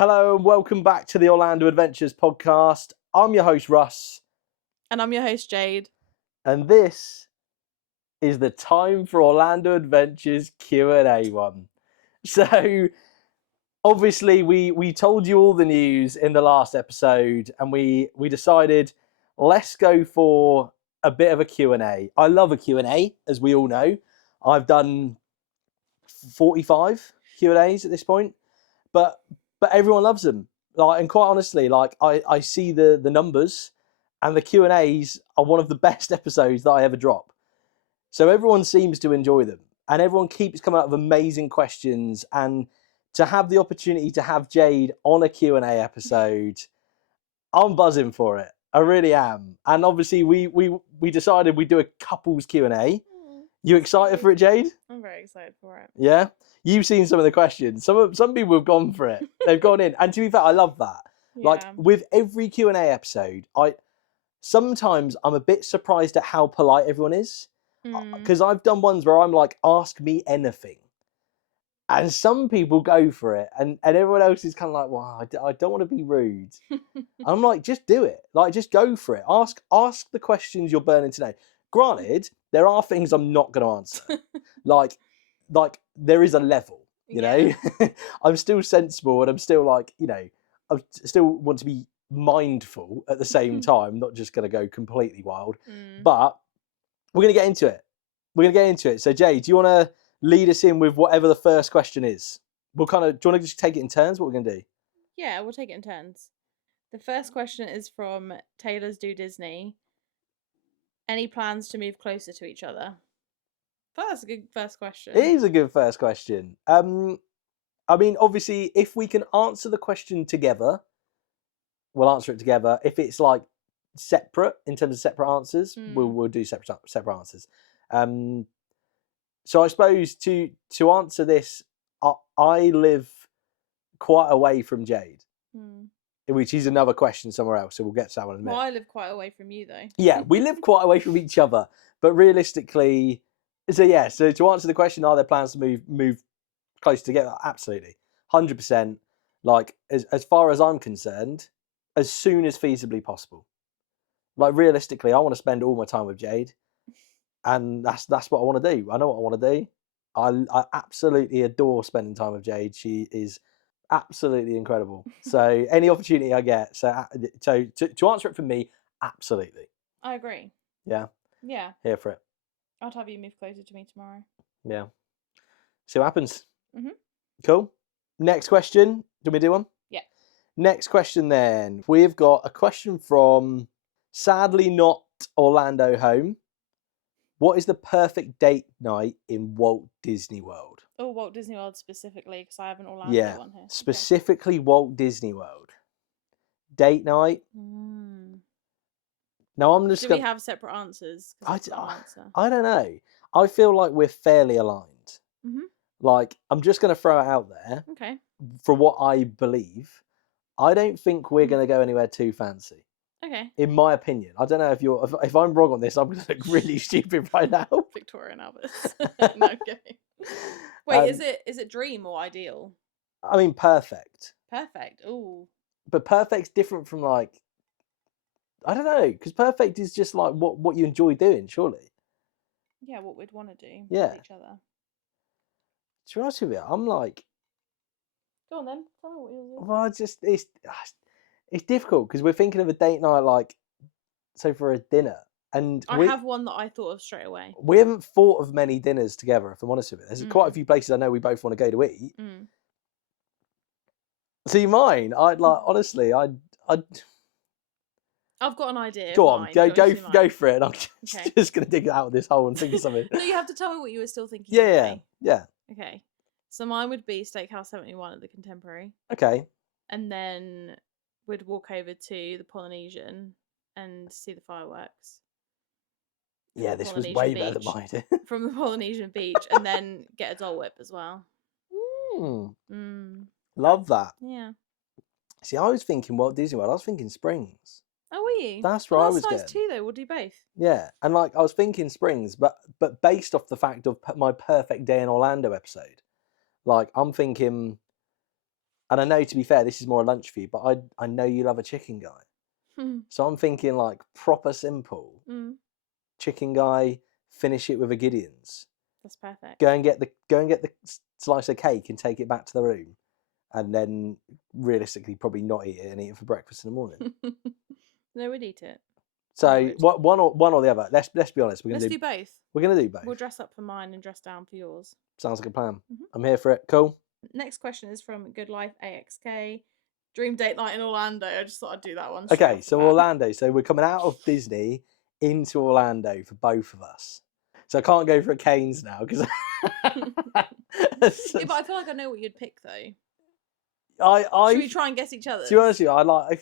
Hello and welcome back to the Orlando Adventures podcast. I'm your host, Russ. And I'm your host, Jade. And this is the Time for Orlando Adventures Q&A one. So, obviously, we told you all the news in the last episode and we decided let's go for a bit of a Q&A. I love a Q&A, as we all know. I've done 45 Q&As at this point, but everyone loves them. And quite honestly, I see the numbers, and the Q&As are one of the best episodes that I ever drop. So everyone seems to enjoy them, and everyone keeps coming up with amazing questions. And to have the opportunity to have Jade on a Q&A episode, I'm buzzing for it. I really am. And obviously, we decided we'd do a couples Q&A. You excited for it, Jade? I'm very excited for it. Yeah? You've seen some of the questions. Some people have gone for it. They've gone in. And to be fair, I love that. Like, with every Q&A episode, sometimes I'm a bit surprised at how polite everyone is. Because I've done ones where I'm like, ask me anything. And some people go for it. And everyone else is kind of like, well, I don't want to be rude. I'm like, just do it. Like, just go for it. Ask the questions you're burning today. Granted, there are things I'm not going to answer. like there is a level, you know. I'm still sensible, and I'm still like, you know, I still want to be mindful at the same time, not just going to go completely wild. But we're going to get into it. So, Jay, do you want to lead us in with whatever the first question is? Do you want to just take it in turns? What we're going to do? Yeah, we'll take it in turns. The first question is from Taylor's Do Disney. Any plans to move closer to each other? I thought that's a good first question. It is a good first question. I mean, obviously, if we can answer the question together, we'll answer it together. If it's like separate in terms of separate answers, we'll do separate answers. So I suppose to answer this, I live quite away from Jade, which is another question somewhere else. So we'll get to that one in a minute. Well, I live quite away from you, though. Yeah, we live quite away from each other, but realistically, so to answer the question, are there plans to move close together? Absolutely, 100%. Like, as far as I'm concerned, as soon as feasibly possible. Like, realistically, I want to spend all my time with Jade, and that's what I want to do. I know what I want to do. I absolutely adore spending time with Jade. She is absolutely incredible. So any opportunity I get, so to answer it for me, absolutely. I agree. Yeah. Yeah. Here for it. I'd have you move closer to me tomorrow. Yeah. See what happens. Mm-hmm. Cool. Next question. Do we do one? Yeah. Next question then. We've got a question from sadly not Orlando Home. What is the perfect date night in Walt Disney World? Oh, Walt Disney World specifically, because I have an Orlando one here. Specifically Walt Disney World. Date night. Now I'm just. Do we have separate answers? I don't know. I feel like we're fairly aligned. Like, I'm just going to throw it out there. Okay. For what I believe, I don't think we're going to go anywhere too fancy. Okay. In my opinion, I don't know if I'm wrong on this. I'm going to look really stupid right now. Victorian Albus. No, I'm kidding. Wait, is it dream or ideal? I mean, perfect. Perfect. Ooh. But perfect's different from, like, I don't know, because perfect is just like what you enjoy doing, surely. Yeah, what we'd want to do with each other. To be honest with you, I'm like. Go on then. Tell me what you'll do. Well, it's difficult because we're thinking of a date night, like, so for a dinner. And I have one that I thought of straight away. We haven't thought of many dinners together, if I'm honest with you. There's quite a few places I know we both want to go to eat. See, mine, honestly, I've got an idea. Go on, go for it. And I'm just going to dig it out of this hole and think of something. No, you have to tell me what you were still thinking. Yeah. Okay. So mine would be Steakhouse 71 at the Contemporary. Okay. And then we'd walk over to the Polynesian and see the fireworks. Yeah, this was way better than mine. From the Polynesian beach, and then get a Dole Whip as well. Love that. Yeah. See, I was thinking Walt Disney World. I was thinking Springs. Oh, were you? That's where I was nice too, though. We'll do both. Yeah, and like I was thinking Springs, but based off the fact of my perfect day in Orlando episode, like I'm thinking And I know, to be fair, this is more a lunch for you, but I know you love a chicken guy. So I'm thinking like proper simple. Chicken guy, finish it with a Gideon's. That's perfect. Go and get the slice of cake and take it back to the room. And then realistically probably not eat it and eat it for breakfast in the morning. No, we'd eat it. So one or the other. Let's be honest. Let's do both. We're gonna do both. We'll dress up for mine and dress down for yours. Sounds like a plan. I'm here for it. Cool. Next question is from Good Life AXK. Dream date night in Orlando. I just thought I'd do that one. Okay, so Orlando. So we're coming out of Disney into Orlando for both of us. So I can't go for a Cane's now because. Yeah, but I feel like I know what you'd pick though. Should we try and guess each other? To be honest with you, I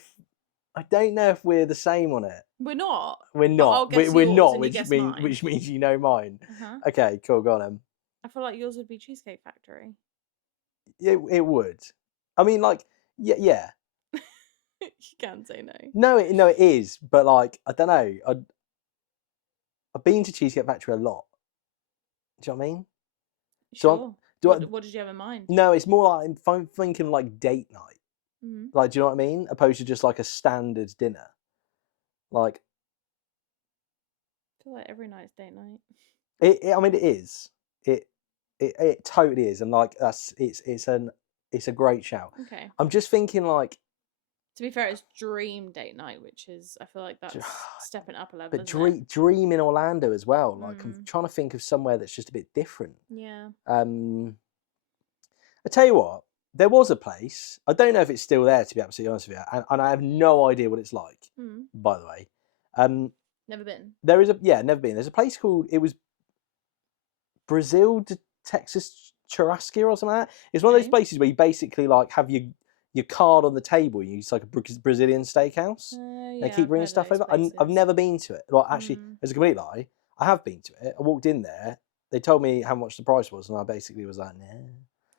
don't know if we're the same on it. We're not. We're not. We're not, which means you know mine. Okay, cool. Go on, then. I feel like yours would be Cheesecake Factory. It would. I mean, like, yeah. You can't say no. No, it is. But like, I don't know. I've been to Cheesecake Factory a lot. Do you know what I mean? Sure. What did you have in mind? No, it's more like I'm thinking like date night. Like, do you know what I mean? Opposed to just like a standard dinner. Like, I feel like every night's date night. I mean, it is. It totally is, and like it's a great shout. Okay. I'm just thinking like. To be fair, it's dream date night, which is I feel like that's stepping up a level. But dream in Orlando as well. Like I'm trying to think of somewhere that's just a bit different. Yeah. I tell you what, there was a place. I don't know if it's still there, to be absolutely honest with you, and I have no idea what it's like. By the way, never been. Never been. There's a place called Brazil de Texas Churrasco or something like that. It's one of those places where you basically like have your card on the table. You use like a Brazilian steakhouse. They keep bringing stuff over. I've never been to it. Like, actually, it's a complete lie. I have been to it. I walked in there. They told me how much the price was, and I basically was like, nah.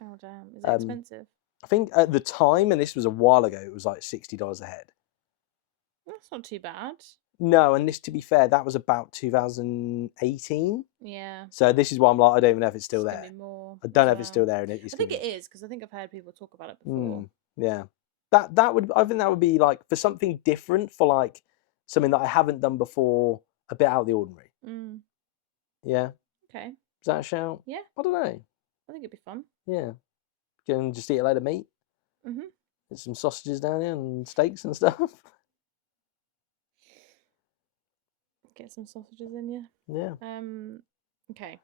Oh damn! Is it expensive? I think at the time, and this was a while ago, it was like $60 a head. That's not too bad. No, and this, to be fair, that was about 2018. Yeah. So this is why I'm like, I don't even know if it's still there. I don't know if it's still there, and I think it is because I think I've heard people talk about it before. Yeah, I think that would be like for something different, for like something that I haven't done before, a bit out of the ordinary. Yeah. Okay. Is that a shout? Yeah. I don't know. I think it'd be fun. Yeah. You can just eat a load of meat. There's some sausages down here and steaks and stuff. Get some sausages in you. Yeah. Okay.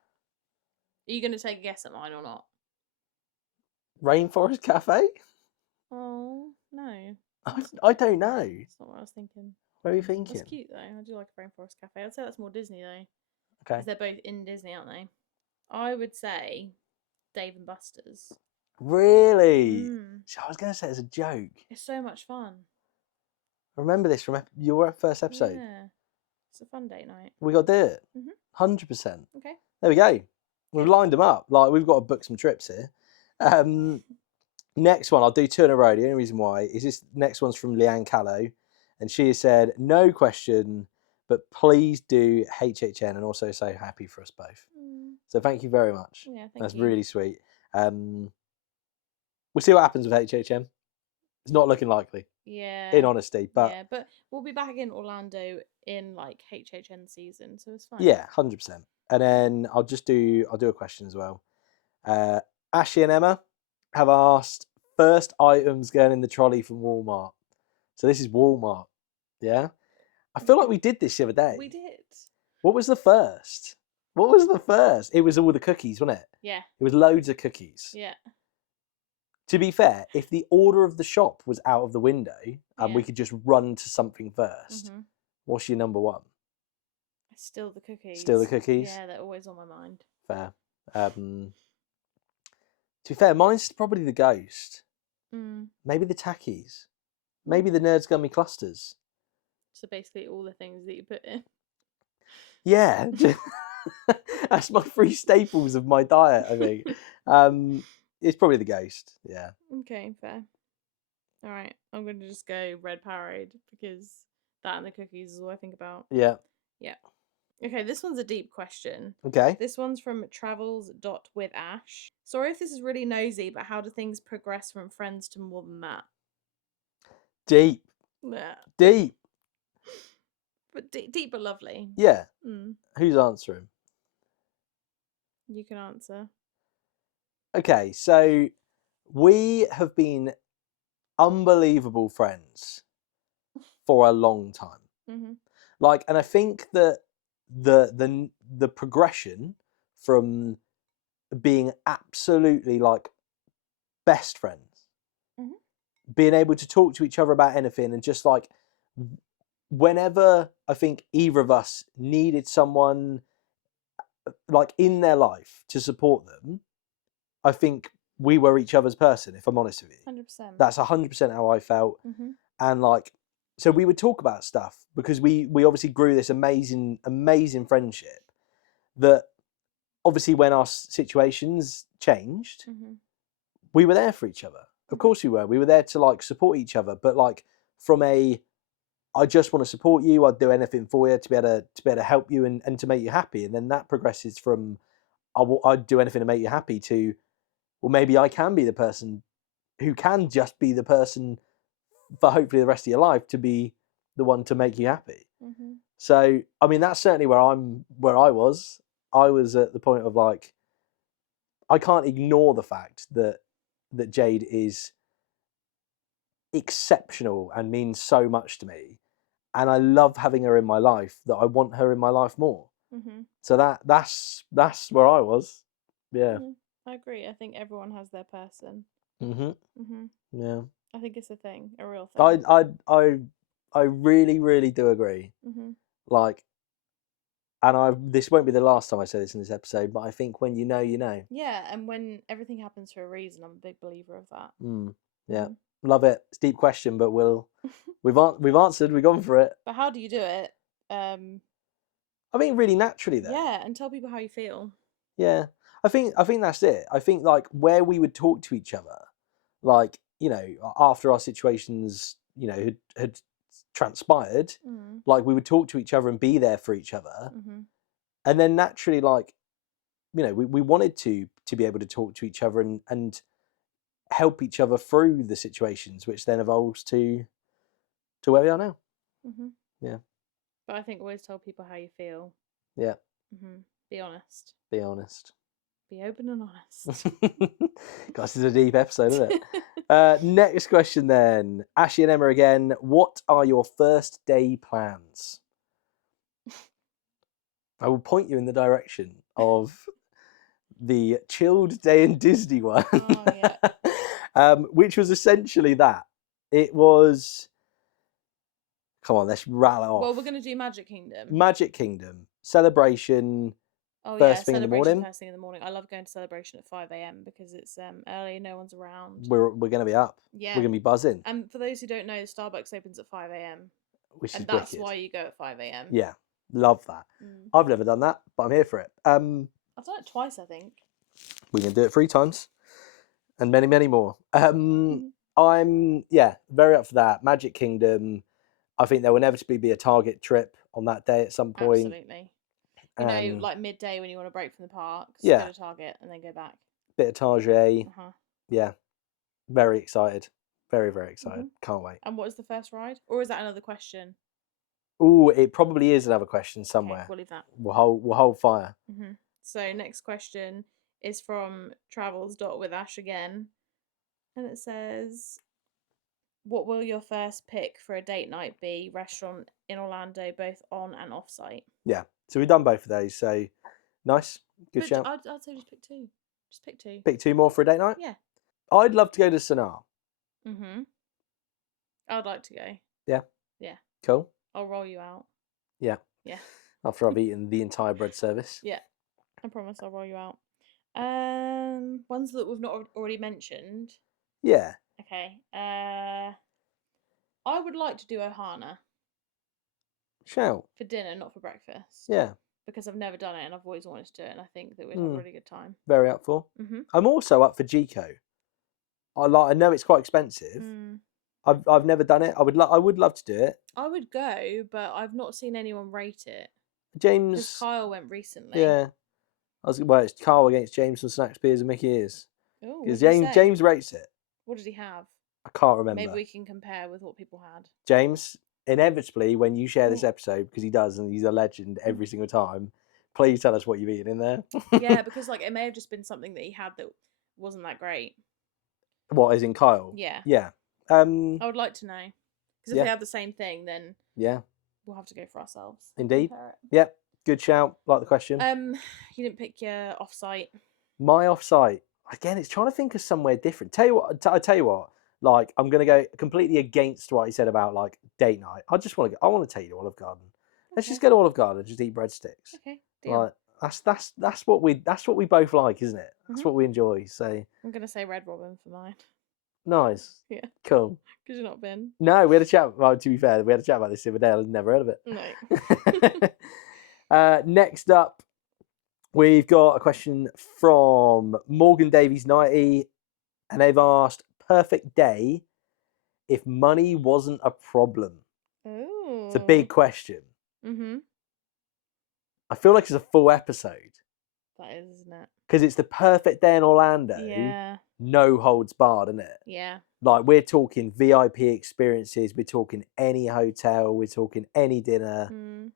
Are you going to take a guess at mine or not? Rainforest Cafe? Oh, no. I don't know. That's not what I was thinking. What are you thinking? That's cute, though. I do like a Rainforest Cafe. I'd say that's more Disney, though. Okay. Because they're both in Disney, aren't they? I would say Dave and Buster's. Really? So I was going to say it's a joke. It's so much fun. Remember this from your first episode? Yeah. It's a fun date night. We got to do it. 100%. Okay. There we go. We've lined them up. Like, we've got to book some trips here. Next one, I'll do 2 in a row. The only reason why is this next one's from Leanne Callow. And she has said, no question, but please do HHN and also say happy for us both. So thank you very much. Yeah, thank you. That's really sweet. We'll see what happens with HHN. It's not looking likely. Yeah. In honesty, but yeah, but we'll be back in Orlando in like HHN season, so it's fine. Yeah, 100%. And then I'll do a question as well. Ashley and Emma have asked first items going in the trolley from Walmart. So this is Walmart. Yeah. I feel like we did this the other day. We did. What was the first? It was all the cookies, wasn't it? Yeah. It was loads of cookies. Yeah. To be fair, if the order of the shop was out of the window and we could just run to something first, what's your number one? Still the cookies. Still the cookies? Yeah, they're always on my mind. Fair. To be fair, mine's probably the Ghost. Maybe the Tackies. Maybe the Nerds Gummy Clusters. So basically all the things that you put in. Yeah. That's my 3 staples of my diet, I think. It's probably the Ghost, yeah. Okay, fair. All right, I'm going to just go Red Powerade because that and the cookies is all I think about. Yeah. Yeah. Okay, this one's a deep question. Okay. This one's from travels.withash. Sorry if this is really nosy, but how do things progress from friends to more than that? Deep. Yeah. Deep. But deep but lovely. Yeah. Mm, Who's answering? you can answer. Okay, so we have been unbelievable friends for a long time. Mm-hmm. Like, and I think that the progression from being absolutely like best friends, Mm-hmm. being able to talk to each other about anything, and just like whenever I think either of us needed someone like in their life to support them, I think we were each other's person. If I'm honest with you, 100%. that's 100% how I felt. Mm-hmm. And like, so we would talk about stuff because we obviously grew this amazing friendship that obviously when our situations changed, Mm-hmm. we were there for each other. Of course we were. We were there to like support each other, but like from a I just want to support you, I'd do anything for you to be able to help you and to make you happy. And then that progresses from I'd do anything to make you happy to, well, maybe I can be the person who can just be the person for hopefully the rest of your life to be the one to make you happy. Mm-hmm. So, I mean, that's certainly where I was. I was at the point of like, I can't ignore the fact that Jade is exceptional and means so much to me, and I love having her in my life. That I want her in my life more. Mm-hmm. So that's where I was. Yeah. Mm-hmm. I agree. I think everyone has their person. Mhm. Mm-hmm. Yeah. I think it's a thing, a real thing. I really do agree. Mm-hmm. Like, and this won't be the last time I say this in this episode, but I think when you know, you know. Yeah, and when everything happens for a reason, I'm a big believer of that. Yeah, love it. It's a deep question, but we've answered. We've gone for it. But how do you do it? I mean, really naturally though. Yeah, and tell people how you feel. Yeah, I think that's it. I think like where we would talk to each other, like after our situations, had transpired, like we would talk to each other and be there for each other, and then naturally, like we wanted to be able to talk to each other and help each other through the situations, which then evolves to where we are now. Yeah. But I think always tell people how you feel. Yeah. Be honest. Be honest. Be open and honest. Gosh, this is a deep episode, isn't it? Next question then. Ashley and Emma again. What are your first day plans? I will point you in the direction of the chilled day in Disney one. Oh, yeah. Which was essentially that. It was... Come on, let's rattle it off. Well, we're going to do Magic Kingdom. Magic Kingdom. Celebration. Oh, first yeah, thing in the morning. First thing in the morning. I love going to Celebration at 5 a.m. because it's early, no one's around. We're going to be up. Yeah. We're going to be buzzing. And for those who don't know, Starbucks opens at 5 a.m. Which is and that's wicked. why you go at 5 a.m. Yeah, love that. I've never done that, but I'm here for it. I've done it twice, I think. We can do it 3 times, and many, many more. I'm very up for that. Magic Kingdom. I think there will inevitably be a Target trip on that day at some point. Absolutely. You know, like midday when you want to break from the parks, go to Target and then go back. Bit of Target. Yeah, very excited. Very, very excited. Can't wait. And what is the first ride? Or is that another question? Oh, it probably is another question somewhere. Okay, we'll leave that. We'll hold fire. So next question is from travels.withash again. And it says, what will your first pick for a date night be? Restaurant in Orlando, both on and off site. Yeah. So we've done both of those. So nice. Good shout. I'd say just pick 2. Just pick 2. Pick 2 more for a date night? Yeah. I'd love to go to Sanaa. I'd like to go. Yeah. Yeah. Cool. I'll roll you out. Yeah. Yeah. After I've eaten the entire bread service. Yeah. I promise I'll roll you out. Ones that we've not already mentioned. Yeah. Okay. I would like to do Ohana. Shout. For dinner, not for breakfast. Yeah. Because I've never done it and I've always wanted to do it, and I think that we'd have a really good time. Very up for. I'm also up for Gico. I know it's quite expensive. I've never done it. I would love to do it. I would go, but I've not seen anyone rate it. James. Because Kyle went recently. Yeah. Well, it's Carl against James from Snacks, Beers and Mickey Ears. Oh, because James rates it. What did he have? I can't remember. Maybe we can compare with what people had. James, inevitably, when you share this episode, because he does, and he's a legend every single time, please tell us what you've eaten in there. Yeah, because like it may have just been something that he had that wasn't that great. What, is in Kyle? Yeah. Yeah. I would like to know. Because if Yeah. they have the same thing, then Yeah. we'll have to go for ourselves. Indeed. Yep. Good shout. Like the question. You didn't pick your off-site. My off-site. Again, it's trying to think of somewhere different. Tell you what. I tell you what. Like, I'm gonna go completely against what he said about like date night. I want to take you to Olive Garden. Let's just go to Olive Garden and just eat breadsticks. Okay. Deal. Like that's what we both like, isn't it? That's what we enjoy. So I'm gonna say Red Robin for mine. nice. Yeah. Cool. Because you've not been. No, we had a chat. Well, to be fair, we had a chat about this the other day. I'd never heard of it. No. Next up, we've got a question from Morgan Davies 90, and they've asked, perfect day if money wasn't a problem. Ooh. It's a big question. Mm-hmm. I feel like it's a full episode. That is, isn't it? Because it's the perfect day in Orlando. Yeah. No holds barred, isn't it? Yeah. Like, we're talking VIP experiences, we're talking any hotel, we're talking any dinner. Mm.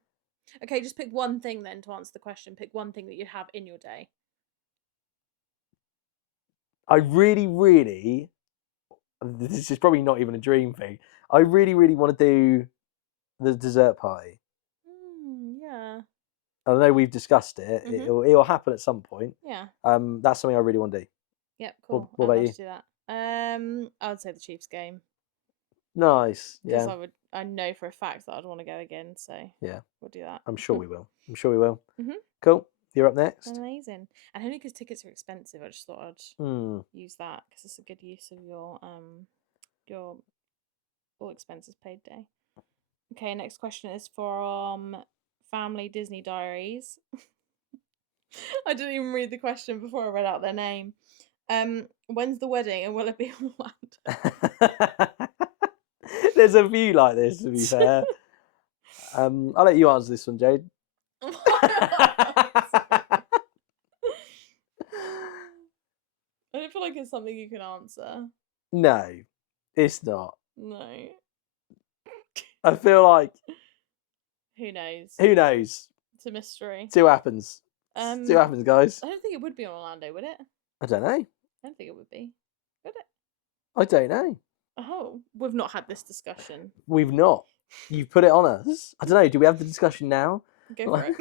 Okay, just pick one thing then to answer the question. Pick one thing that you'd have in your day. I really, really, this is probably not even a dream thing, I really, really want to do the dessert party. Yeah. I know we've discussed it. Mm-hmm. It'll happen at some point. Yeah. That's something I really want to do. Yep, cool. What I'd about love you? to do that. I would say the Chiefs game. Nice. Because Yeah. I know for a fact that I'd want to go again, so yeah, we'll do that. I'm sure we will. Mm-hmm. Mhm. Cool. You're up next. Amazing. And only because tickets are expensive, I just thought I'd use that because it's a good use of your all expenses paid day. Okay, next question is from Family Disney Diaries. I didn't even read the question before I read out their name. When's the wedding and will it be in Orlando? There's a few like this, to be fair. I'll let you answer this one, Jade. I don't feel like it's something you can answer. No, it's not. No. I feel like... Who knows? Who knows? It's a mystery. See what happens. See what happens, guys. I don't think it would be in Orlando, would it? I don't know. I don't think it would be. Would it? I don't know. Oh, we've not had this discussion. We've not. You've put it on us. I don't know. Do we have the discussion now? Go for it.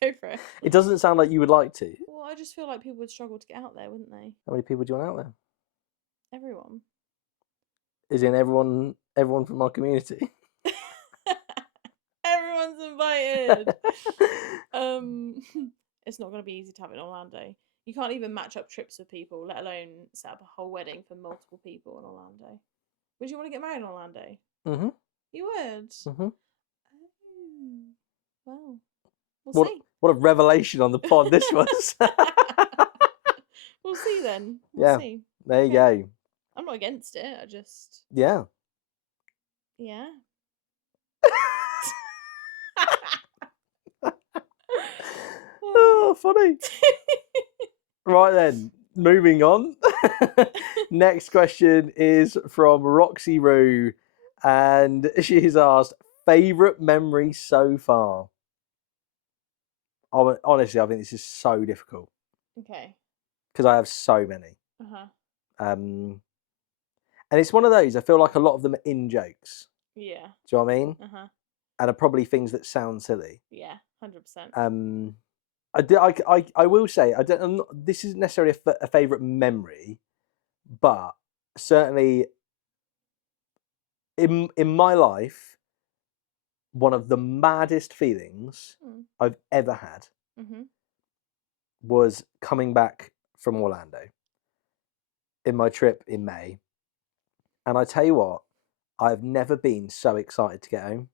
Go for it. It doesn't sound like you would like to. Well, I just feel like people would struggle to get out there, wouldn't they? How many people do you want out there? Everyone. Is in everyone from our community? Everyone's invited. It's not going to be easy to have it in Orlando. You can't even match up trips with people, let alone set up a whole wedding for multiple people in Orlando. Would you want to get married in Orlando? Mm-hmm. You would? Mm-hmm. Oh, well, we'll see. What a revelation on the pod this was. We'll see then. We'll see. There you go. I'm not against it. I just... Yeah. Yeah. Oh, funny. Right then, moving on. Next question is from Roxy Roo, and she's asked, favourite memory so far? Honestly, I think this is so difficult. Okay. Because I have so many. Uh-huh. And it's one of those, I feel like a lot of them are in jokes. Yeah. Do you know what I mean? Uh-huh. And are probably things that sound silly. Yeah, 100%. I will say, this isn't necessarily a favourite memory, but certainly in my life, one of the maddest feelings I've ever had was coming back from Orlando in my trip in May. And I tell you what, I've never been so excited to get home.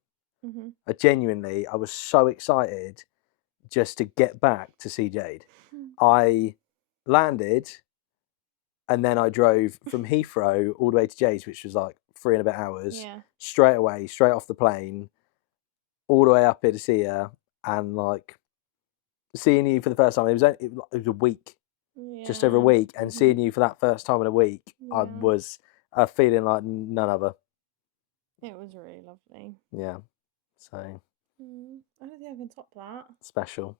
I was so excited just to get back to see Jade. I landed and then I drove from Heathrow all the way to Jade's, which was like 3 and a bit hours, straight off the plane, all the way up here to see her. and like seeing you for the first time. It was a week, just over a Yeah. week, and seeing you for that first time in a week, I Yeah. was feeling like none other. It was really lovely. Yeah, so I don't think I can top that. special.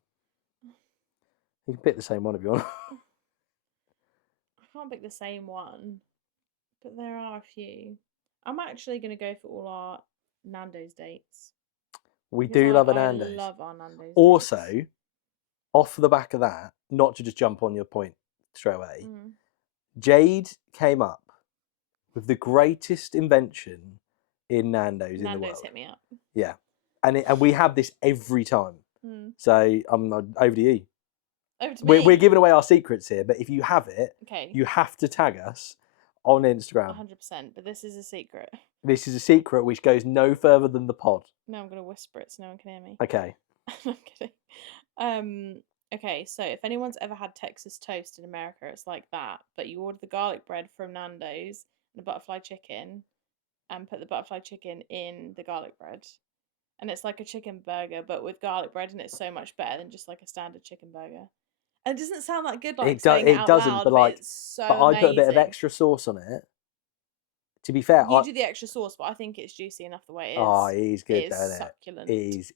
You can pick the same one if you want. I can't pick the same one, but there are a few. I'm actually going to go for all our Nando's dates. We Because do love a I Nando's. love our Nando's dates. Also, off the back of that, not to just jump on your point straight away, Jade came up with the greatest invention in Nando's in the Nando's world. hit me up. Yeah, and we have this every time. So I'm over to you. Over to me. We're giving away our secrets here, but if you have it, okay, you have to tag us on Instagram. 100%. But this is a secret. This is a secret which goes no further than the pod. No, I'm going to whisper it so no one can hear me. Okay. I'm kidding. Okay, so if anyone's ever had Texas toast in America, it's like that. But you order the garlic bread from Nando's and the butterfly chicken, and put the butterfly chicken in the garlic bread. And it's like a chicken burger, but with garlic bread, and it's so much better than just like a standard chicken burger. And it doesn't sound that good, like saying it out doesn't, loud, but like, it's so but I put a bit of amazing. extra sauce on it. To be fair, You do the extra sauce, but I think it's juicy enough the way it is. Oh, it is good, it is isn't succulent. It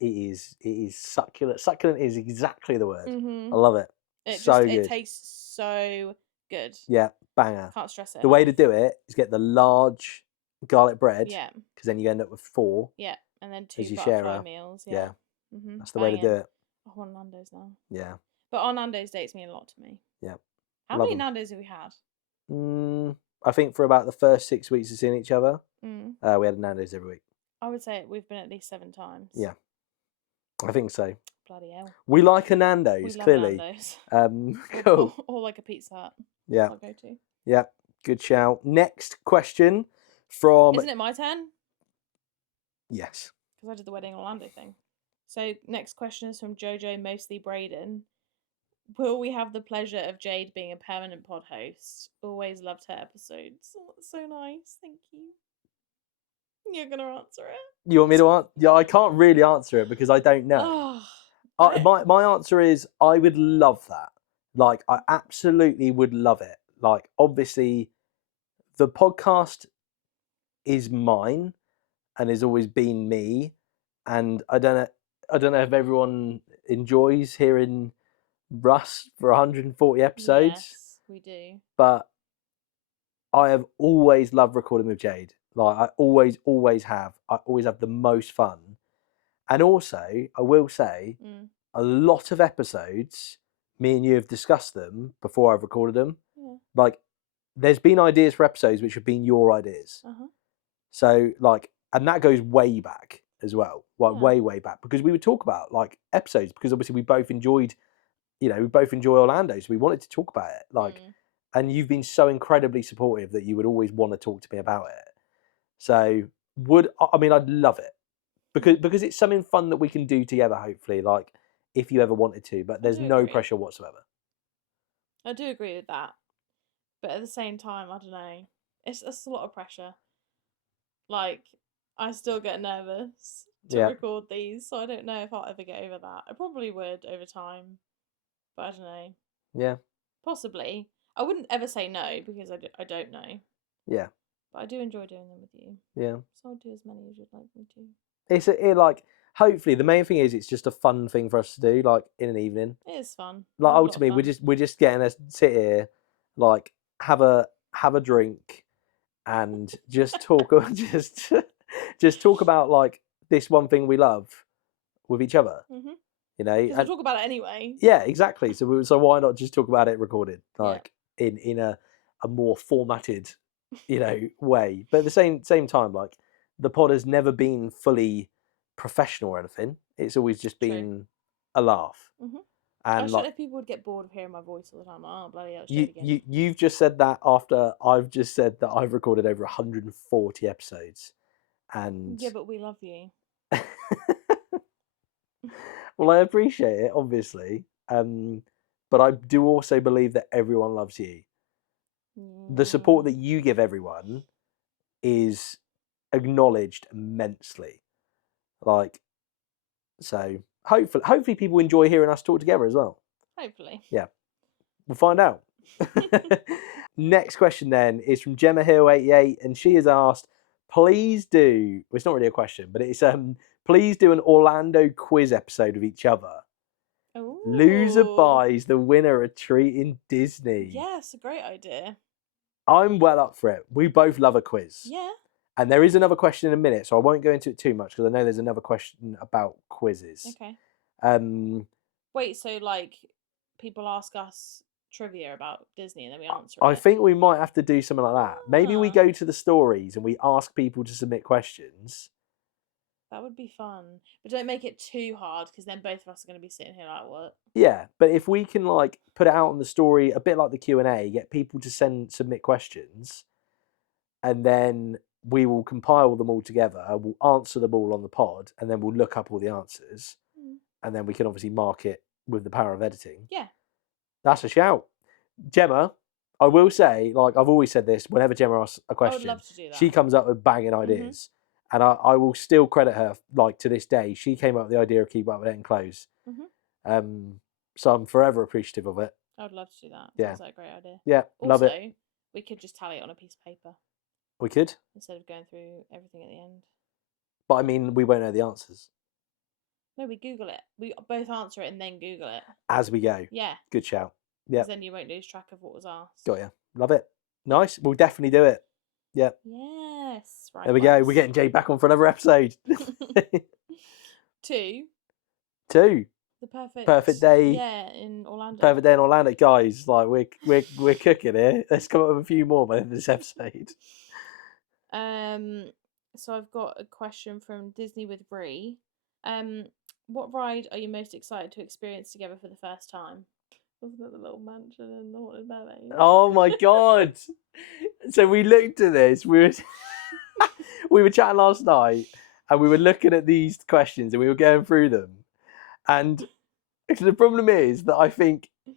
is succulent. Succulent is exactly the word. Mm-hmm. I love it. It tastes so good. Yeah, banger. Can't stress it. The way to do it is get the large garlic bread. Yeah. Because then you end up with 4. Yeah, and then 2 as you butterfly share meals. Yeah. Mm-hmm. That's the way to do it. I want Nando's now. Yeah. But our Nando's dates mean a lot to me. Yeah. How many Nando's have we had? I think for about the first 6 weeks of seeing each other, we had a Nando's every week. I would say we've been at least 7 times. Yeah. I think so. Bloody hell. We like a Nando's, we love clearly. Nando's. Cool. Or like a Pizza Hut. Yeah. That's our go-to. Yeah. Good shout. Next question from... Isn't it my turn? Yes. Because I did the Wedding Orlando thing. So next question is from Jojo, mostly Braden. Will we have the pleasure of Jade being a permanent pod host? Always loved her episodes. Oh, that's so nice. Thank you. You're going to answer it? You want me to answer? Yeah, I can't really answer it because I don't know. My answer is I would love that. Like, I absolutely would love it. Like, obviously, the podcast is mine and has always been me. And I don't know if everyone enjoys hearing Russ for 140 episodes. Yes, we do. But I have always loved recording with Jade. Like, I always have. I always have the most fun. And also, I will say, a lot of episodes, me and you have discussed them before I've recorded them. Yeah. Like, there's been ideas for episodes which have been your ideas. So, like, and that goes way back as well. Like, way back. Because we would talk about, like, episodes. Because obviously we both enjoyed, we both enjoy Orlando. So we wanted to talk about it. Like, and you've been so incredibly supportive that you would always want to talk to me about it. So, I'd love it. Because it's something fun that we can do together, hopefully, like, if you ever wanted to. But there's no pressure whatsoever. I do agree with that. But at the same time, I don't know. It's a lot of pressure. Like, I still get nervous to record these, so I don't know if I'll ever get over that. I probably would over time, but I don't know. Yeah. Possibly. I wouldn't ever say no because I don't know. Yeah. But I do enjoy doing them with you. Yeah. So I'll do as many as you'd like me to. Like, hopefully the main thing is it's just a fun thing for us to do, like, in an evening. It is fun. Like, ultimately we're just getting to sit here, like, have a drink and just talk just talk about, like, this one thing we love with each other. Because we'll talk about it anyway. Yeah, exactly. So why not just talk about it recorded, like, in a more formatted, way. But at the same time, like, the pod has never been fully professional or anything. It's always just been a laugh. I And don't know if people would get bored of hearing my voice all the time. Oh, bloody hell, you've just said that after I've just said that I've recorded over 140 episodes. And yeah, but we love you. Well, I appreciate it, obviously. But I do also believe that everyone loves you. The support that you give everyone is acknowledged immensely. Like, so hopefully people enjoy hearing us talk together as well. Hopefully. Yeah. We'll find out. Next question then is from Gemma Hill 88, and she has asked, please do, well, it's not really a question, but it's please do an Orlando quiz episode of each other. Ooh. Loser buys the winner a treat in Disney. Yes, a great idea. I'm well up for it. We both love a quiz. Yeah. And there is another question in a minute, so I won't go into it too much because I know there's another question about quizzes. Okay. Wait, so like people ask us trivia about Disney and then we answer I it? think we might have to do something like that. Maybe we go to the stories and we ask people to submit questions. That would be fun. But don't make it too hard because then both of us are going to be sitting here like, what? Yeah, but if we can like put it out on the story, a bit like the Q&A, get people to submit questions, and then we will compile them all together, we'll answer them all on the pod, and then we'll look up all the answers, and then we can obviously mark it with the power of editing. Yeah. That's a shout. Gemma, I will say, like I've always said this, whenever Gemma asks a question, I would love to do that. she comes up with banging ideas. And I will still credit her, like to this day. She came up with the idea of Keep Up with It and Close. So I'm forever appreciative of it. I would love to do that. Yeah. Sounds like a great idea. Yeah, love it. Also, we could just tally it on a piece of paper. We could. Instead of going through everything at the end. But I mean, we won't know the answers. No, we Google it. We both answer it and then Google it. As we go. Yeah. Good shout. Yeah. Because then you won't lose track of what was asked. Got you. Love it. Nice. We'll definitely do it. Yeah. Yes. Right. There we go. We're getting Jade back on for another episode. 2. The perfect day. Yeah, in Orlando. Perfect day in Orlando, guys. Like we're cooking here. Let's come up with a few more by the end of this episode. So I've got a question from Disney with Bree. What ride are you most excited to experience together for the first time? Wasn't it the little mansion and the haunted mermaid? Oh my god! So we looked at this. We were chatting last night, and we were looking at these questions, and we were going through them. And the problem is that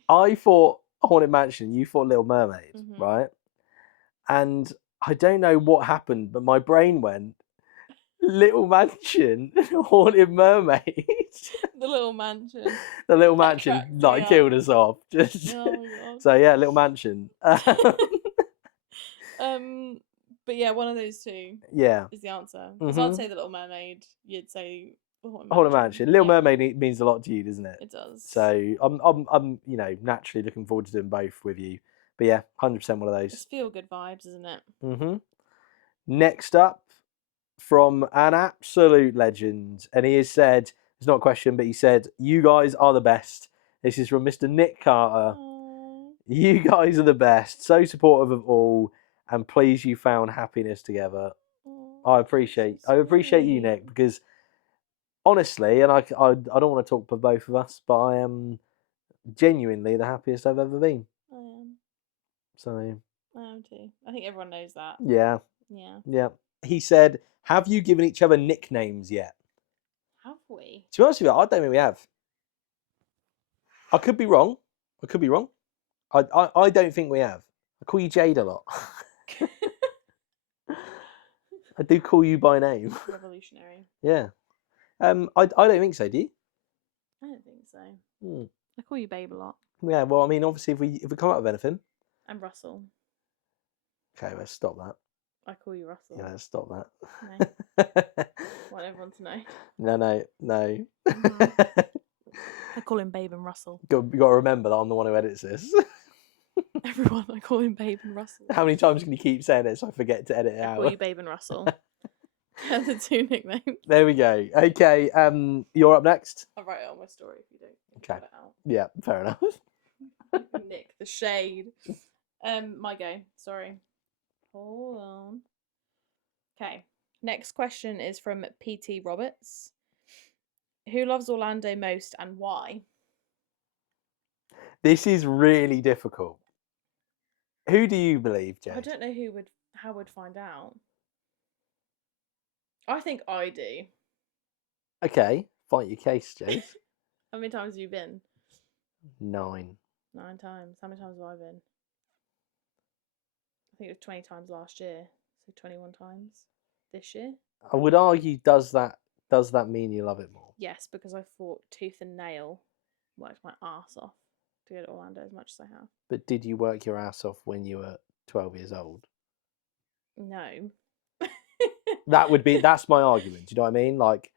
I thought Haunted Mansion, you thought Little Mermaid, right? And I don't know what happened, but my brain went Little Mansion, Haunted Mermaid. The Little Mansion. The Little Mansion like killed us off. Just oh my god. So yeah, Little Mansion. But yeah, one of those two. Yeah. Is the answer. Because I'd say the Little Mermaid. You'd say Haunted Mansion. Little Mermaid means a lot to you, doesn't it? It does. So I'm naturally looking forward to doing both with you. But yeah, 100% one of those. It's feel good vibes, isn't it? Next up, from an absolute legend, and he has said, it's not a question, but he said, you guys are the best. This is from Mr. Nick Carter. Aww. You guys are the best, so supportive of all, and pleased you found happiness together. I appreciate you, Nick, because honestly, and I don't want to talk for both of us, but I am genuinely the happiest I've ever been. I am. So I am too. I think everyone knows that. Yeah. Yeah. Yeah. He said, have you given each other nicknames yet? Have we? To be honest with you, I don't think we have. I could be wrong. I don't think we have. I call you Jade a lot. I do call you by name. Revolutionary. Yeah. I don't think so, do you? I don't think so. I call you Babe a lot. Yeah, well, I mean, obviously, if we come up with anything. And Russell. Okay, let's stop that. I call you Russell. Yeah, let's stop that. No. Want everyone to know. No. I call him Babe and Russell. You got to remember that I'm the one who edits this. Everyone, I call him Babe and Russell. How many times can you keep saying it so I forget to edit it out? I call you Babe and Russell. They're the 2 nicknames. There we go. Okay, you're up next. I'll write it on my story if you don't Okay. cut it out. Yeah, fair enough. Nick, the shade. My go. Sorry. Hold on. Okay. Next question is from PT Roberts. Who loves Orlando most and why? This is really difficult. Who do you believe, Jade? I don't know how would find out. I think I do. Okay, fight your case, Jade. How many times have you been? 9. 9 times. How many times have I been? I think it was 20 times last year. So 21 times this year. I would argue, does that Does that mean you love it more? Yes, because I fought tooth and nail, worked my ass off to go to Orlando as much as I have. But did you work your ass off when you were 12 years old? No. That's my argument. Do you know what I mean? Like,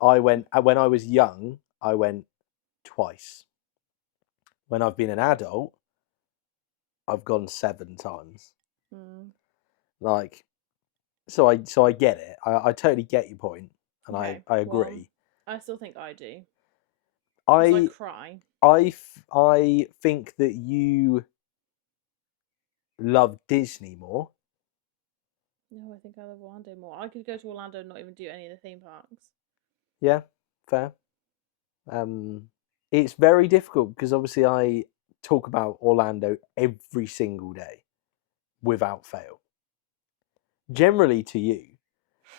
when I was young, I went twice. When I've been an adult, I've gone 7 times. Like, so I get it. I totally get your point, and Okay, I agree. Well, I still think I do. I cry. I think that you love Disney more. No, I think I love Orlando more. I could go to Orlando and not even do any of the theme parks. Yeah, fair. It's very difficult because obviously I talk about Orlando every single day, without fail. Generally to you,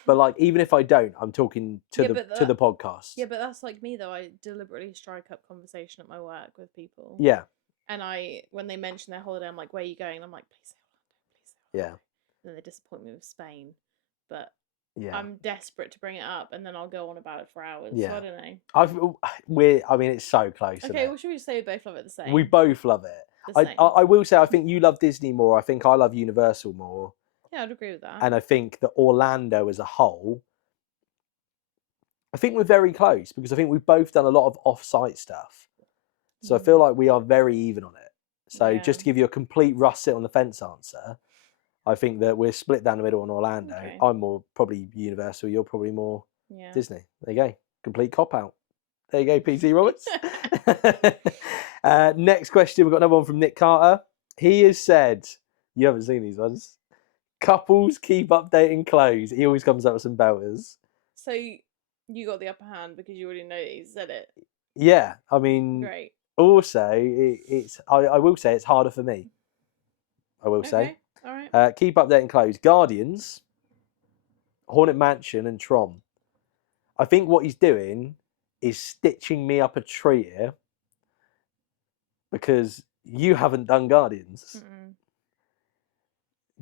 but like even if I don't, I'm talking to the podcast. Yeah, but that's like me though. I deliberately strike up conversation at my work with people. Yeah. And when they mention their holiday, I'm like, "Where are you going?" And I'm like, "Please say Orlando, please say Orlando." Yeah. And then they disappoint me with Spain, but yeah, I'm desperate to bring it up, and then I'll go on about it for hours. Yeah. So I don't know. I mean, it's so close. Okay, well, should we say we both love it the same? We both love it. The same. I will say I think you love Disney more. I think I love Universal more. Yeah, I'd agree with that. And I think that Orlando as a whole, I think we're very close because I think we've both done a lot of off-site stuff. So I feel like we are very even on it. So just to give you a complete Russ sit on the fence answer, I think that we're split down the middle on Orlando. Okay. I'm more probably Universal. You're probably more Disney. There you go. Complete cop-out. There you go, PC Roberts. Next question. We've got another one from Nick Carter. He has said, you haven't seen these ones, couples keep updating clothes. He always comes up with some belters. So you got the upper hand because you already know that he said it. Yeah, I mean, great. Also, I will say it's harder for me. I will say. All right. Keep updating clothes. Guardians, Haunted Mansion, and Tron. I think what he's doing is stitching me up a treat here because you haven't done Guardians.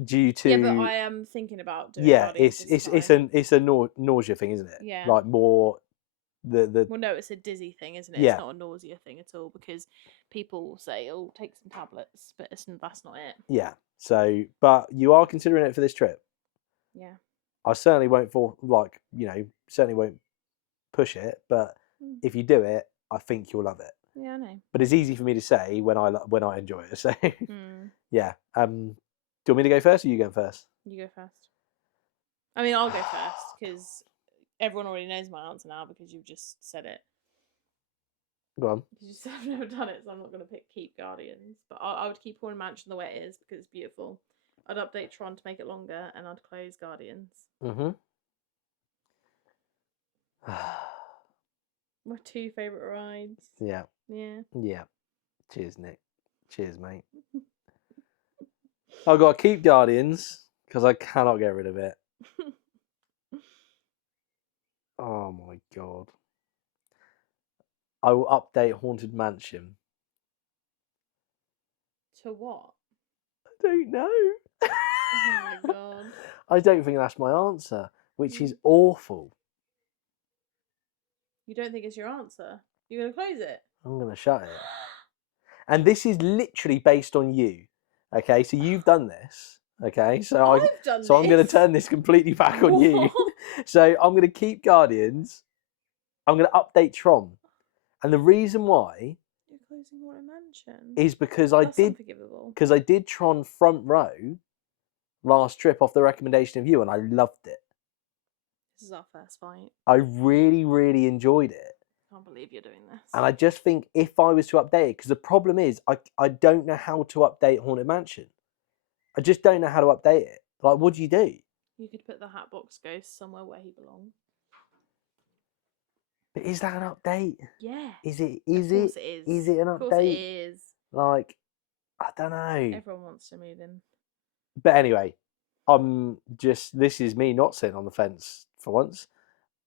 Due to but I am thinking about doing Guardians. It's a nausea thing, isn't it? Yeah. Like more the. Well, no, it's a dizzy thing, isn't it? Yeah. It's not a nausea thing at all because people say, "Oh, take some tablets," but that's not it. Yeah. So, but you are considering it for this trip. Yeah. I certainly won't certainly won't push it, but if you do it, I think you'll love it. Yeah, I know. But it's easy for me to say when I enjoy it. So, yeah. Do you want me to go first, or you go first? You go first. I mean, I'll go first because everyone already knows my answer now because you've just said it. Go on. You said I've never done it, so I'm not going to keep Guardians. But I would keep Haunted Mansion the way it is because it's beautiful. I'd update Tron to make it longer, and I'd close Guardians. My 2 favourite rides. Yeah. Yeah. Yeah. Cheers, Nick. Cheers, mate. I've got to keep Guardians because I cannot get rid of it. Oh my god. I will update Haunted Mansion. To what? I don't know. Oh my god. I don't think that's my answer, which is awful. You don't think it's your answer? You're going to close it? I'm going to shut it. And this is literally based on you. Okay, so you've done this. Okay, so I've done this. I'm going to turn this completely back on you. So I'm going to keep Guardians. I'm going to update Tron. And the reason why you're closing Haunted Mansion is because I did Tron front row last trip off the recommendation of you, and I loved it. This is our first fight. I really, really enjoyed it. I can't believe you're doing this. And I just think if I was to update it, because the problem is I don't know how to update Haunted Mansion. I just don't know how to update it. Like, what do? You could put the Hatbox Ghost somewhere where he belongs. But is that an update? Yeah. Is it? Of course it is. Is it an update? Of course it is. Like, I don't know. Everyone wants to move in. But anyway, this is me not sitting on the fence for once.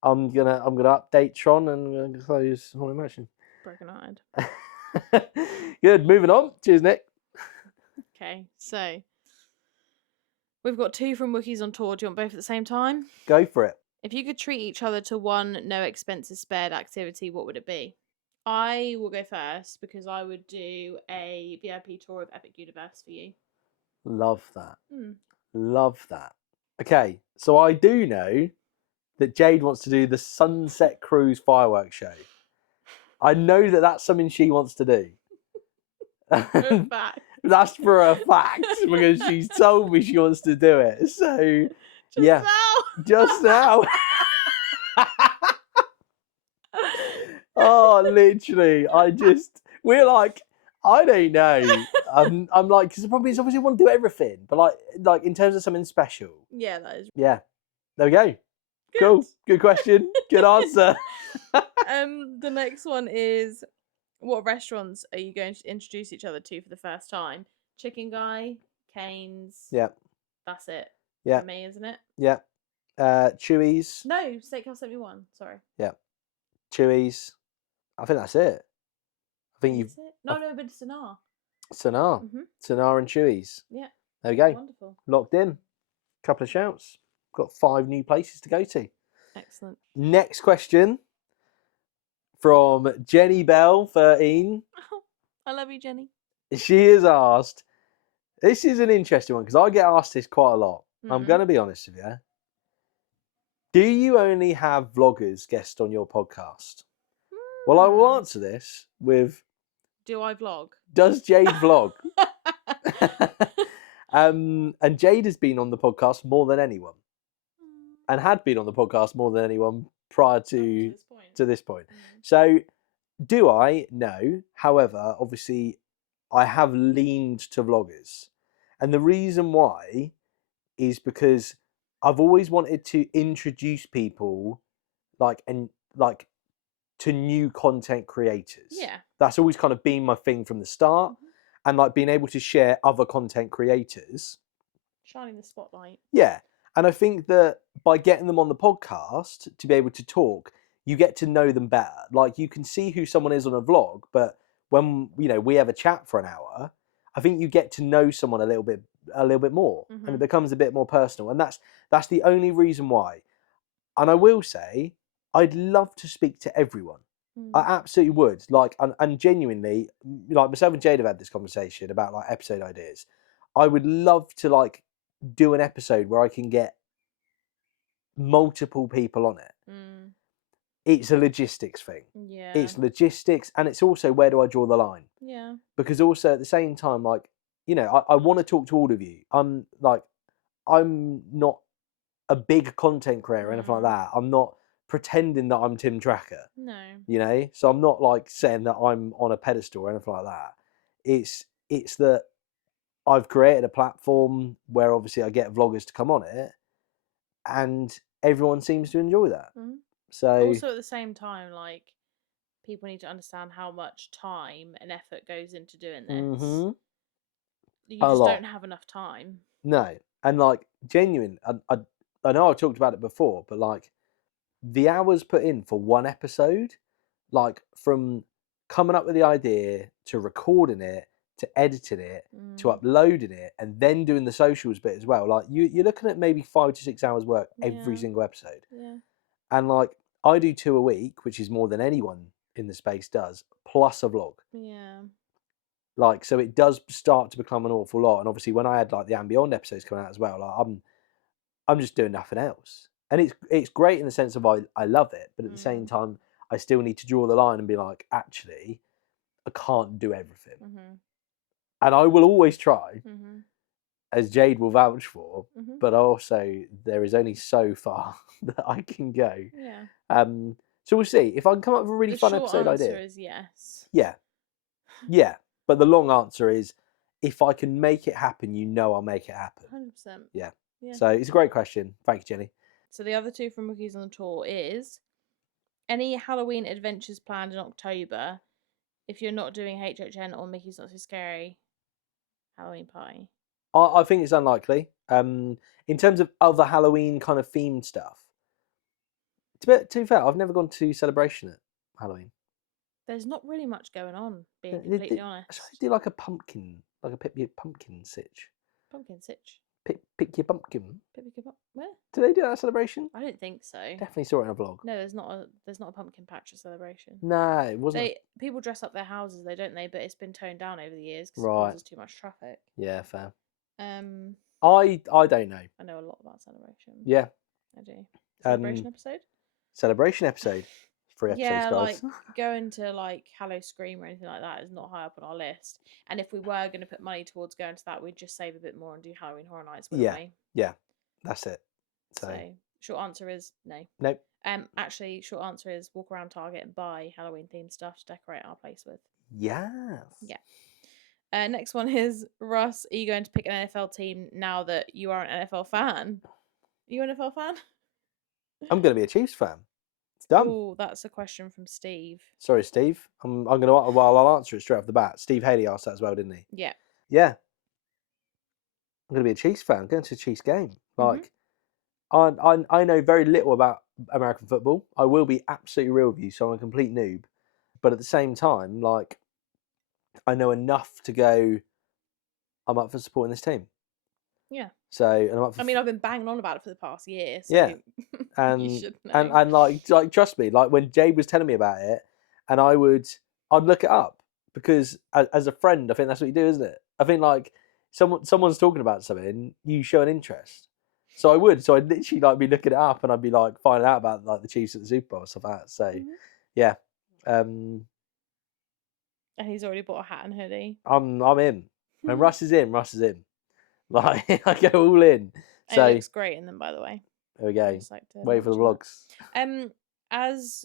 I'm gonna update Tron and I'm gonna close Haunted Mansion. Broken hearted. Good. Moving on. Cheers, Nick. Okay, so we've got 2 from Wookies on Tour. Do you want both at the same time? Go for it. If you could treat each other to one no expenses spared activity, what would it be? I will go first because I would do a VIP tour of Epic Universe for you. Love that. Love that. Okay, so I do know that Jade wants to do the Sunset Cruise fireworks show. I know that that's something she wants to do. For fact. That's for a fact because she's told me she wants to do it. So, Just just now. Oh, literally, we're like, I don't know. I'm like, because the problem is obviously we want to do everything, but like in terms of something special. Yeah, that is. Yeah, there we go. Good. Cool, good question, good answer. The next one is, what restaurants are you going to introduce each other to for the first time? Chicken Guy, Cane's. Yeah. That's it. Yeah. For me, isn't it? Yeah. Chewy's. No, Steakhouse 71. Sorry. Yeah. Chewy's. I think that's it. I think you've. No, but it's Sonar. Sonar. Sonar and Chewy's. Yeah. There we go. Wonderful. Locked in. Couple of shouts. Got 5 new places to go to. Excellent. Next question from Jenny Bell, 13. Oh, I love you, Jenny. She is asked. This is an interesting one because I get asked this quite a lot. I'm going to be honest with you. Do you only have vloggers guest on your podcast? Well, I will answer this with... Do I vlog? Does Jade vlog? And Jade has been on the podcast more than anyone. And had been on the podcast more than anyone prior to this point. So, do I? No. However, obviously, I have leaned to vloggers. And the reason why is because I've always wanted to introduce people to new content creators. Yeah. That's always kind of been my thing from the start. And like being able to share other content creators. Shining the spotlight. Yeah. And I think that by getting them on the podcast to be able to talk, you get to know them better. Like you can see who someone is on a vlog, but when we have a chat for an hour, I think you get to know someone a little bit more, and it becomes a bit more personal. And that's the only reason why. And I will say, I'd love to speak to everyone. I absolutely would. Like, and genuinely, like myself and Jade have had this conversation about like episode ideas. I would love to like do an episode where I can get multiple people on it. It's a logistics thing. Yeah. It's logistics, and it's also where do I draw the line? Yeah. Because also at the same time, like, I want to talk to all of you. I'm not a big content creator or anything like that. I'm not pretending that I'm Tim Tracker. No. So I'm not like saying that I'm on a pedestal or anything like that. It's that I've created a platform where obviously I get vloggers to come on it, and everyone seems to enjoy that. So also at the same time, like, people need to understand how much time and effort goes into doing this. You just don't have enough time. No. And like genuine, I know I've talked about it before, but like the hours put in for one episode, like from coming up with the idea to recording it to editing it to uploading it and then doing the socials bit as well, like you're looking at maybe 5 to 6 hours work every single episode. Yeah. And like I do 2 a week, which is more than anyone in the space does, plus a vlog. Yeah. Like, so it does start to become an awful lot. And obviously when I had like the And Beyond episodes coming out as well, like I'm just doing nothing else. And it's great in the sense of I love it, but at the same time I still need to draw the line and be like, actually, I can't do everything. And I will always try, as Jade will vouch for, but also there is only so far that I can go. Yeah. So we'll see. If I can come up with a really fun episode idea. The short answer is yes. Yeah. Yeah. But the long answer is, if I can make it happen, I'll make it happen. 100%. Yeah. So it's a great question. Thank you, Jenny. So the other 2 from Rookies on the Tour is, any Halloween adventures planned in October if you're not doing HHN or Mickey's Not So Scary Halloween party? I think it's unlikely. In terms of other Halloween kind of themed stuff, to be fair, I've never gone to Celebration at Halloween. There's not really much going on, being completely honest. I do like a pumpkin, like a pumpkin sitch. Pumpkin sitch? Pick your pumpkin. Where? Do they do that celebration? I don't think so. Definitely saw it in a vlog. No, there's not a pumpkin patch celebration. No, it wasn't. People dress up their houses, though, don't they? But it's been toned down over the years because Right. it causes too much traffic. Yeah, fair. I don't know. I know a lot about celebration. Yeah. I do. Celebration episode. 3 episodes, yeah, guys. like going to like Hello Scream or anything like that is not high up on our list. And if we were going to put money towards going to that, we'd just save a bit more and do Halloween Horror Nights, wouldn't we? Yeah, that's it. So short answer is no. Nope. Actually, short answer is walk around Target and buy Halloween themed stuff to decorate our place with. Yes. Yeah. Next one is Russ. Are you going to pick an NFL team now that you are an NFL fan? Are you an NFL fan? I'm going to be a Chiefs fan. It's done. Oh, that's a question from Steve. Sorry, Steve. I'm going to. Well, I'll answer it straight off the bat. Steve Haley asked that as well, didn't he? Yeah. Yeah. I'm going to be a Chiefs fan. I'm going to a Chiefs game. Like, I know very little about American football. I will be absolutely real with you, so I'm a complete noob. But at the same time, like, I know enough to go, I'm up for supporting this team. Yeah. So, and I'm up for... I mean, I've been banging on about it for the past year, so yeah. you should know. And like trust me, like when Jade was telling me about it, and I'd look it up, because as a friend, I think that's what you do, isn't it? I think like someone's talking about something, you show an interest. So I would. So I'd literally like be looking it up, and I'd be like finding out about like the Chiefs at the Super Bowl and stuff like that. So yeah. And he's already bought a hat and hoodie. I'm in. When Russ is in, Russ is in. Like I go all in. So it looks great in them, by the way. There we go. Like wait for the vlogs. As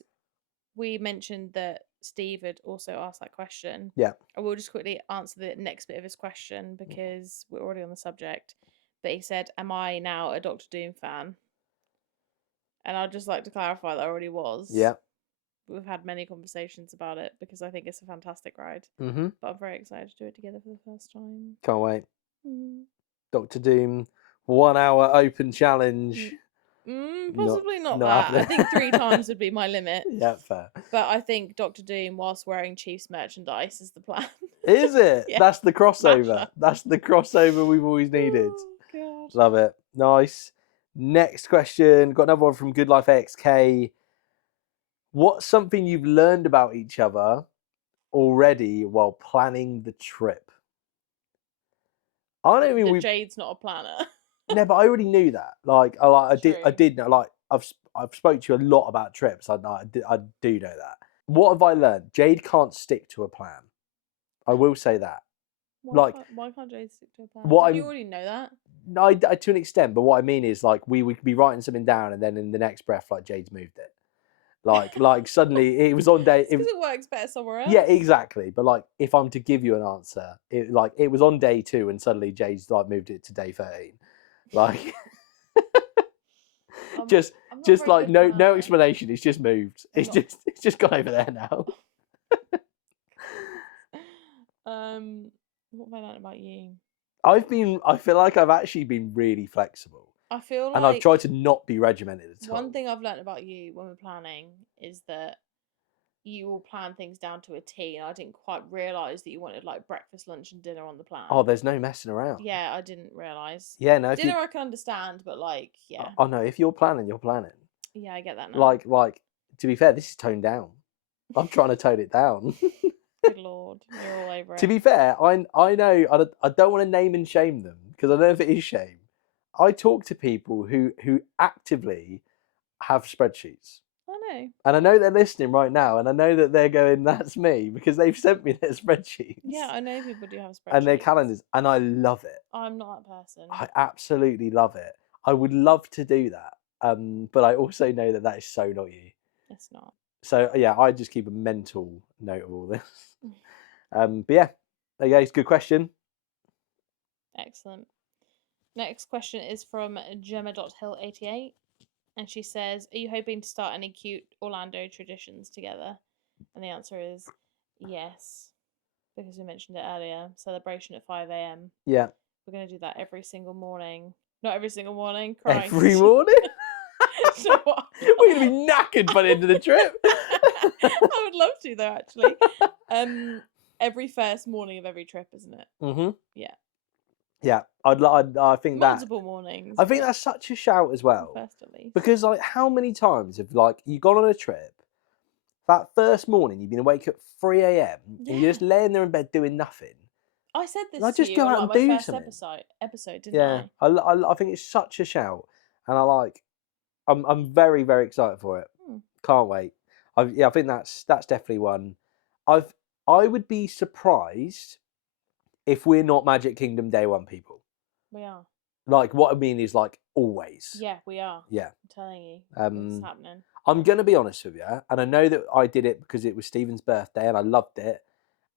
we mentioned that Steve had also asked that question. Yeah. I will just quickly answer the next bit of his question because we're already on the subject. But he said, "Am I now a Doctor Doom fan?" And I'd just like to clarify that I already was. Yeah. We've had many conversations about it because I think it's a fantastic ride. Mm-hmm. But I'm very excited to do it together for the first time. Can't wait. Doctor Doom, 1 hour open challenge. Possibly not that. I think 3 times would be my limit. Yeah, fair. But I think Doctor Doom whilst wearing Chiefs merchandise is the plan. Is it? Yeah. That's the crossover. That's the crossover we've always needed. Oh, God. Love it. Nice. Next question. Got another one from Good Life XK. What's something you've learned about each other already while planning the trip? I don't mean Jade's not a planner. No, but I already knew that. Like, I did know. Like, I've spoke to you a lot about trips. I do know that. What have I learned? Jade can't stick to a plan. I will say that. Why can't Jade stick to a plan? Did you already know that? No, to an extent. But what I mean is, like, we would be writing something down, and then in the next breath, like, Jade's moved it. Like suddenly it was on day. Because it works better somewhere else. Yeah, exactly. But like, if I'm to give you an answer, it was on day 2, and suddenly Jade's like moved it to day 13. Like, just like no explanation. It's just moved. It's just gone over there now. What have I learned about you? I feel like I've actually been really flexible. I feel like, and I've tried to not be regimented at all. One thing I've learned about you when we're planning is that you will plan things down to a T, and I didn't quite realise that you wanted like breakfast, lunch, and dinner on the plan. Oh, there's no messing around. Yeah, I didn't realise. Yeah, no. Dinner I can understand, but like, yeah. Oh no, if you're planning, you're planning. Yeah, I get that now. Like to be fair, this is toned down. I'm trying to tone it down. Good Lord, you're all over it. To be fair, I know I don't want to name and shame them, because I know if it is shame. I talk to people who actively have spreadsheets. I know. And I know they're listening right now, and I know that they're going, that's me, because they've sent me their spreadsheets. Yeah, I know people do have spreadsheets. And their calendars, and I love it. I'm not that person. I absolutely love it. I would love to do that, but I also know that is so not you. It's not. So yeah, I just keep a mental note of all this. But yeah, there you go. It's a good question. Excellent. Next question is from Gemma.hill88, and she says, "Are you hoping to start any cute Orlando traditions together?" And the answer is yes, because we mentioned it earlier. Celebration at 5 a.m. Yeah. We're going to do that every single morning. Not every single morning. Christ. Every morning? So what? We're going to be knackered by the end of the trip. I would love to, though, actually. Every first morning of every trip, isn't it? Mm-hmm. Yeah. Yeah, I think multiple mornings. I think that's such a shout as well. First at least. Because like, how many times have like you gone on a trip? That first morning, you've been awake at 3 a.m. and you're just laying there in bed doing nothing. I said this Like, to just you go on out like and my do first something. episode, didn't Yeah, I? I think it's such a shout, and I'm very very excited for it. Can't wait. I think that's definitely one. I would be surprised if we're not Magic Kingdom day one people. We are. Like, what I mean is like always. Yeah, we are. Yeah. I'm telling you, it's happening. I'm going to be honest with you, and I know that I did it because it was Stephen's birthday and I loved it.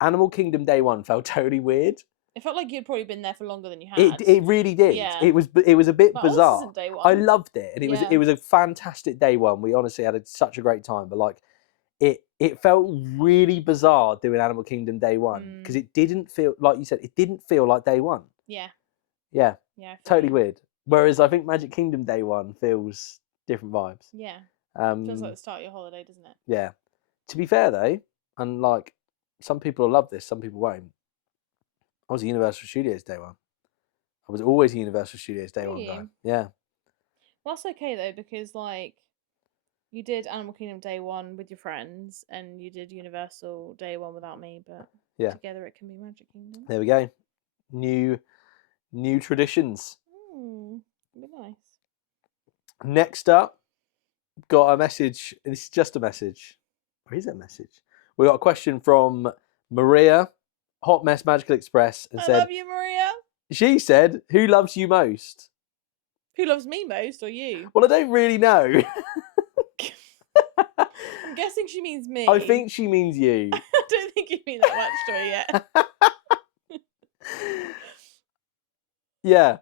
Animal Kingdom day one felt totally weird. It felt like you'd probably been there for longer than you had. It really did. Yeah. It was a bit like, bizarre. Oh, this isn't day one. I loved it, and it was a fantastic day one. We honestly had such a great time, but like it felt really bizarre doing Animal Kingdom day one because it didn't feel like you said. It didn't feel like day one. Yeah. Yeah. Yeah. Totally weird. Whereas I think Magic Kingdom day one feels different vibes. Yeah. Feels like the start of your holiday, doesn't it? Yeah. To be fair though, and like some people will love this, some people won't. I was a Universal Studios day one. I was always a Universal Studios day one guy. Yeah. Well, that's okay though, because like you did Animal Kingdom day one with your friends, and you did Universal day one without me, but together it can be Magic Kingdom. There we go. New traditions. Be nice. Next up, got a message. This is just a message. Or is it a message? We got a question from Maria, Hot Mess Magical Express, and said, love you, Maria. She said, "Who loves you most?" Who loves me most, or you? Well, I don't really know. I'm guessing she means me. I think she means you. I don't think you mean that much to her yet. Yeah.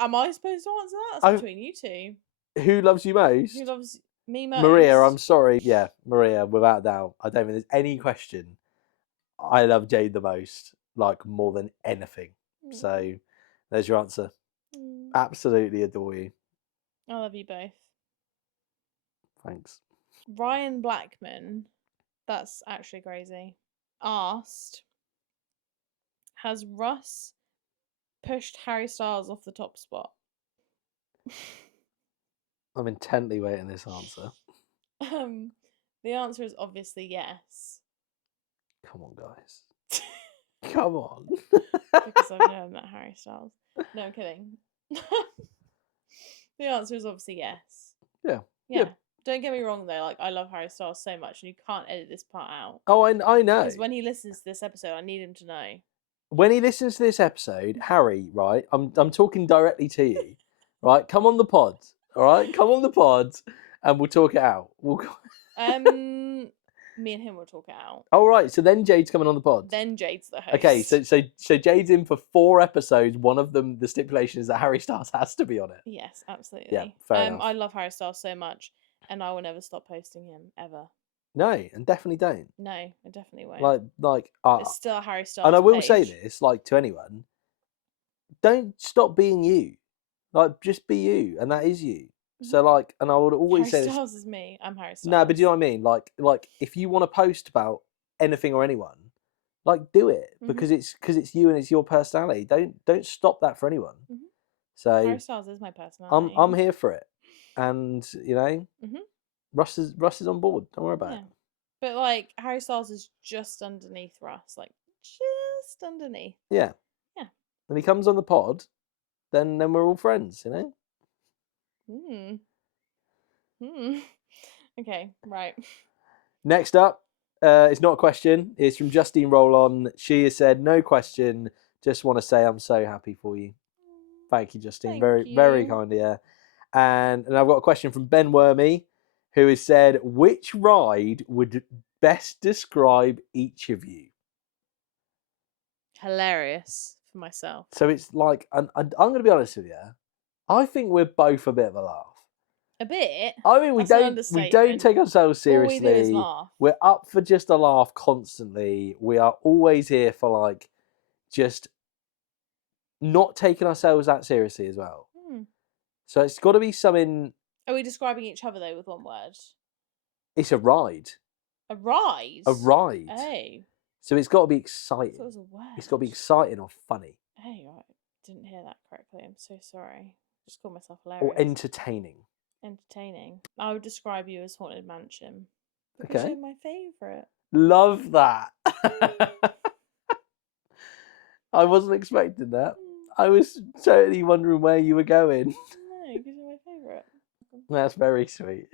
Am I supposed to answer that? That's between you two. Who loves you most? Who loves me most? Maria, I'm sorry. Yeah, Maria, without doubt. I don't think there's any question. I love Jade the most, like more than anything. So there's your answer. Absolutely adore you. I love you both. Thanks. Ryan Blackman, that's actually crazy, asked, has Russ pushed Harry Styles off the top spot? I'm intently waiting this answer. The answer is obviously yes. Come on, guys. Come on. Because I've never met Harry Styles. No, I'm kidding. The answer is obviously yes. Yeah. Don't get me wrong though, like I love Harry Styles so much, and you can't edit this part out. Oh, I know. Because when he listens to this episode, I need him to know. When he listens to this episode, Harry, right? I'm talking directly to you, right? Come on the pod, all right? Come on the pod, and we'll talk it out. Me and him will talk it out. All right. So then Jade's coming on the pod. Then Jade's the host. Okay. So Jade's in for 4 episodes. One of them, the stipulation is that Harry Styles has to be on it. Yes, absolutely. Yeah, fair enough. I love Harry Styles so much, and I will never stop posting him ever. No, and definitely don't. No, I definitely won't. Like it's still a Harry Styles. And I will page. say this, like to anyone, don't stop being you. Like just be you, and that is you. So like, and I would always say Harry Styles is me. I'm Harry Styles. No, but do you know what I mean? Like if you want to post about anything or anyone, like do it because it's you and it's your personality. Don't stop that for anyone. So Harry Styles is my personality. I'm here for it, and you know, Russ is on board. Don't worry about it. But like Harry Styles is just underneath Russ, like just underneath. Yeah. When he comes on the pod, then we're all friends, you know. Okay, right. Next up, it's not a question. It's from Justine Roll-On. She has said, "No question. Just want to say I'm so happy for you." Thank you, Justine. Very kind of you. And I've got a question from Ben Wormy, who has said, "Which ride would best describe each of you?" Hilarious for myself. So it's like, I'm going to be honest with you. I think we're both a bit of a laugh. A bit. I mean, we don't take ourselves seriously. All we do is laugh. We're up for just a laugh constantly. We are always here for like just not taking ourselves that seriously as well. So it's got to be something. Are we describing each other though with one word? It's a ride. A ride. A ride. Oh. So it's got to be exciting. So it was a word. It's got to be exciting or funny. Oh, right. didn't hear that correctly. I'm so sorry. Just called myself Or hilarious. entertaining? Entertaining. I would describe you as Haunted Mansion. Because Okay. you're my favourite. Love that. I wasn't expecting that. I was totally wondering where you were going. No, because you're my favourite. That's very sweet.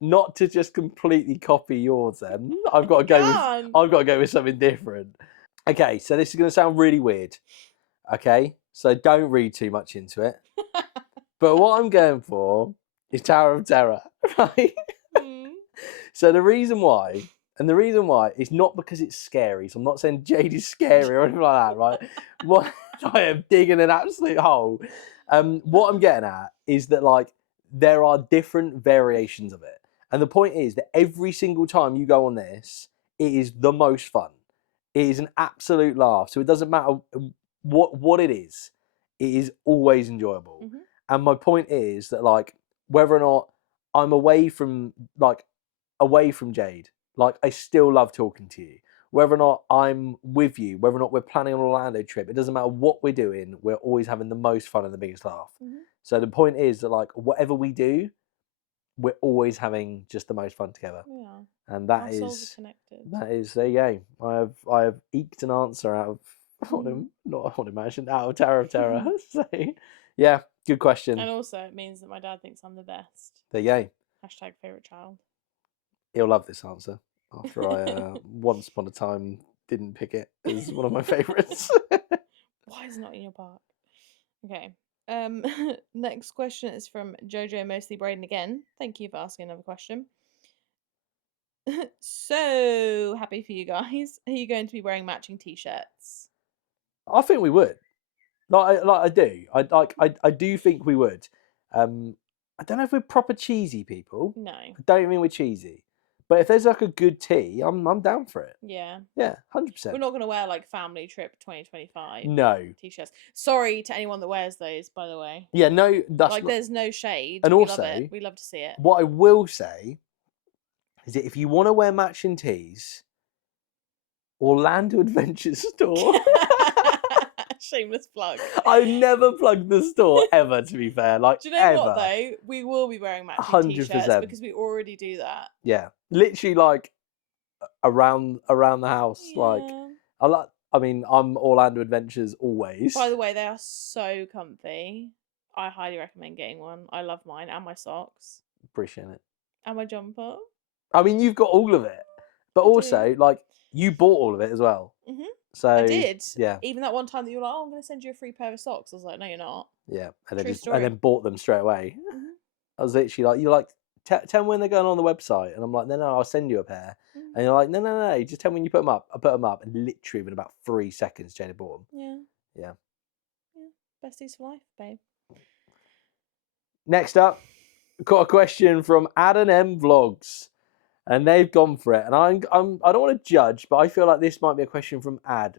Not to just completely copy yours then. I've got to go with something different. Okay, so this is going to sound really weird. Okay? So don't read too much into it. But what I'm going for is Tower of Terror, right? So the reason why is not because it's scary. So I'm not saying Jade is scary or anything like that, right? What I am digging an absolute hole. What I'm getting at is that like there are different variations of it. And the point is that every single time you go on this, it is the most fun. It is an absolute laugh. So it doesn't matter what it is always enjoyable. And my point is that like whether or not I'm away from Jade, like I still love talking to you. Whether or not I'm with you, whether or not we're planning an Orlando trip, it doesn't matter what we're doing, we're always having the most fun and the biggest laugh. So the point is that like whatever we do, we're always having just the most fun together. Yeah. And that Our souls are connected. there you go. I have eked an answer out of not Haunted Mansion, out of Tower of Terror. So yeah, good question. And also it means that my dad thinks I'm the best. There you go. Hashtag favourite child. He'll love this answer after I once upon a time didn't pick it as one of my favourites. Why is it not in your park? Okay. Next question is from Jojo Mostly Braden again. Thank you for asking another question. So happy for you guys. Are you going to be wearing matching t-shirts? I think we would. I do. I do think we would. I don't know if we're proper cheesy people. No. I don't mean we're cheesy. But if there's like a good tea, I'm down for it. Yeah. Yeah, 100%. We're not going to wear like Family Trip 2025 t-shirts. Sorry to anyone that wears those, by the way. Yeah, no, that's like there's no shade. And we also, love it. We love to see it. What I will say is that if you want to wear matching tees, Orlando Adventure Store. Shameless plug. I never plugged the store ever, to be fair. Like, do you know what though? We will be wearing matching t-shirts because we already do that. Yeah, literally, like around the house. Yeah. Like, I mean, I'm Orlando Adventures always. By the way, they are so comfy. I highly recommend getting one. I love mine and my socks. Appreciate it. And my jumper. I mean, you've got all of it, but also like you bought all of it as well. So I did. Yeah. Even that one time that you were like, "Oh, I'm going to send you a free pair of socks." I was like, "No, you're not." Yeah, and then bought them straight away. Mm-hmm. I was literally like, "You're like, tell me when they're going on the website," and I'm like, "No, I'll send you a pair." And you're like, "No, just tell me when you put them up." I put them up, and literally within about 3 seconds, Jade bought them. Yeah. Besties for life, babe. Next up, we've got a question from Adam M Vlogs. And they've gone for it, and I don't want to judge, but I feel like this might be a question from Ad.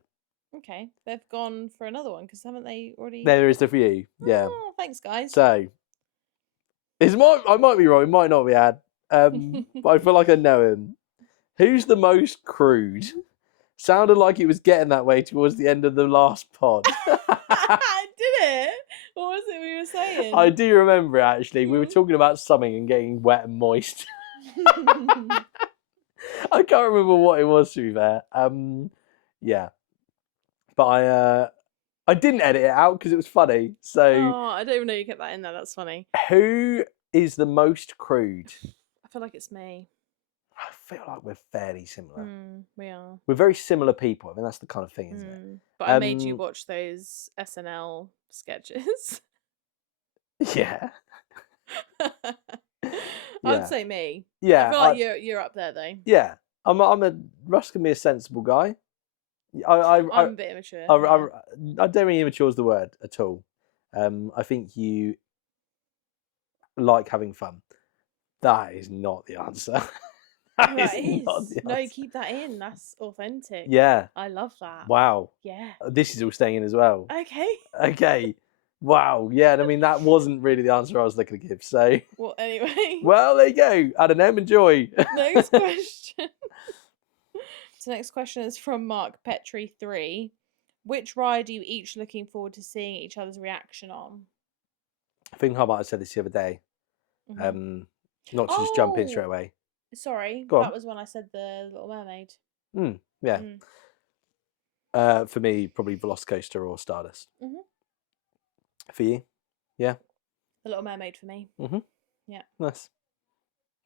Okay, they've gone for another one because haven't they already? There is for you, yeah. Oh, thanks, guys. So, I might be wrong. It might not be Ad, but I feel like I know him. Who's the most crude? Sounded like it was getting that way towards the end of the last pod. Did it? What was it we were saying? I do remember it, actually. We were talking about something and getting wet and moist. I can't remember what it was, to be fair. Yeah, but I didn't edit it out because it was funny. So I don't even know you kept that in there. That's funny. Who is the most crude? I feel like it's me. I feel like we're fairly similar. We are. We're very similar people. I mean, that's the kind of thing, isn't it? But I made you watch those SNL sketches. Yeah. I'd say me. Yeah. I feel like you're up there though. Yeah. Russ can be a sensible guy. I'm a bit immature. I don't mean immature is the word at all. I think you like having fun. That is not the answer. That is. No, keep that in. That's authentic. Yeah. I love that. Wow. Yeah. This is all staying in as well. Okay. Wow. Yeah. I mean, that wasn't really the answer I was looking to give. So. Well, anyway. Well, there you go. I don't know. Enjoy. Next question. So next question is from Mark Petrie 3. Which ride are you each looking forward to seeing each other's reaction on? I think I might have said this the other day. Not to just jump in straight away. Sorry, Go on. that was when I said the Little Mermaid. Yeah. For me, probably Velocicoaster or Stardust. For you? Yeah. The Little Mermaid for me. Yeah. Nice.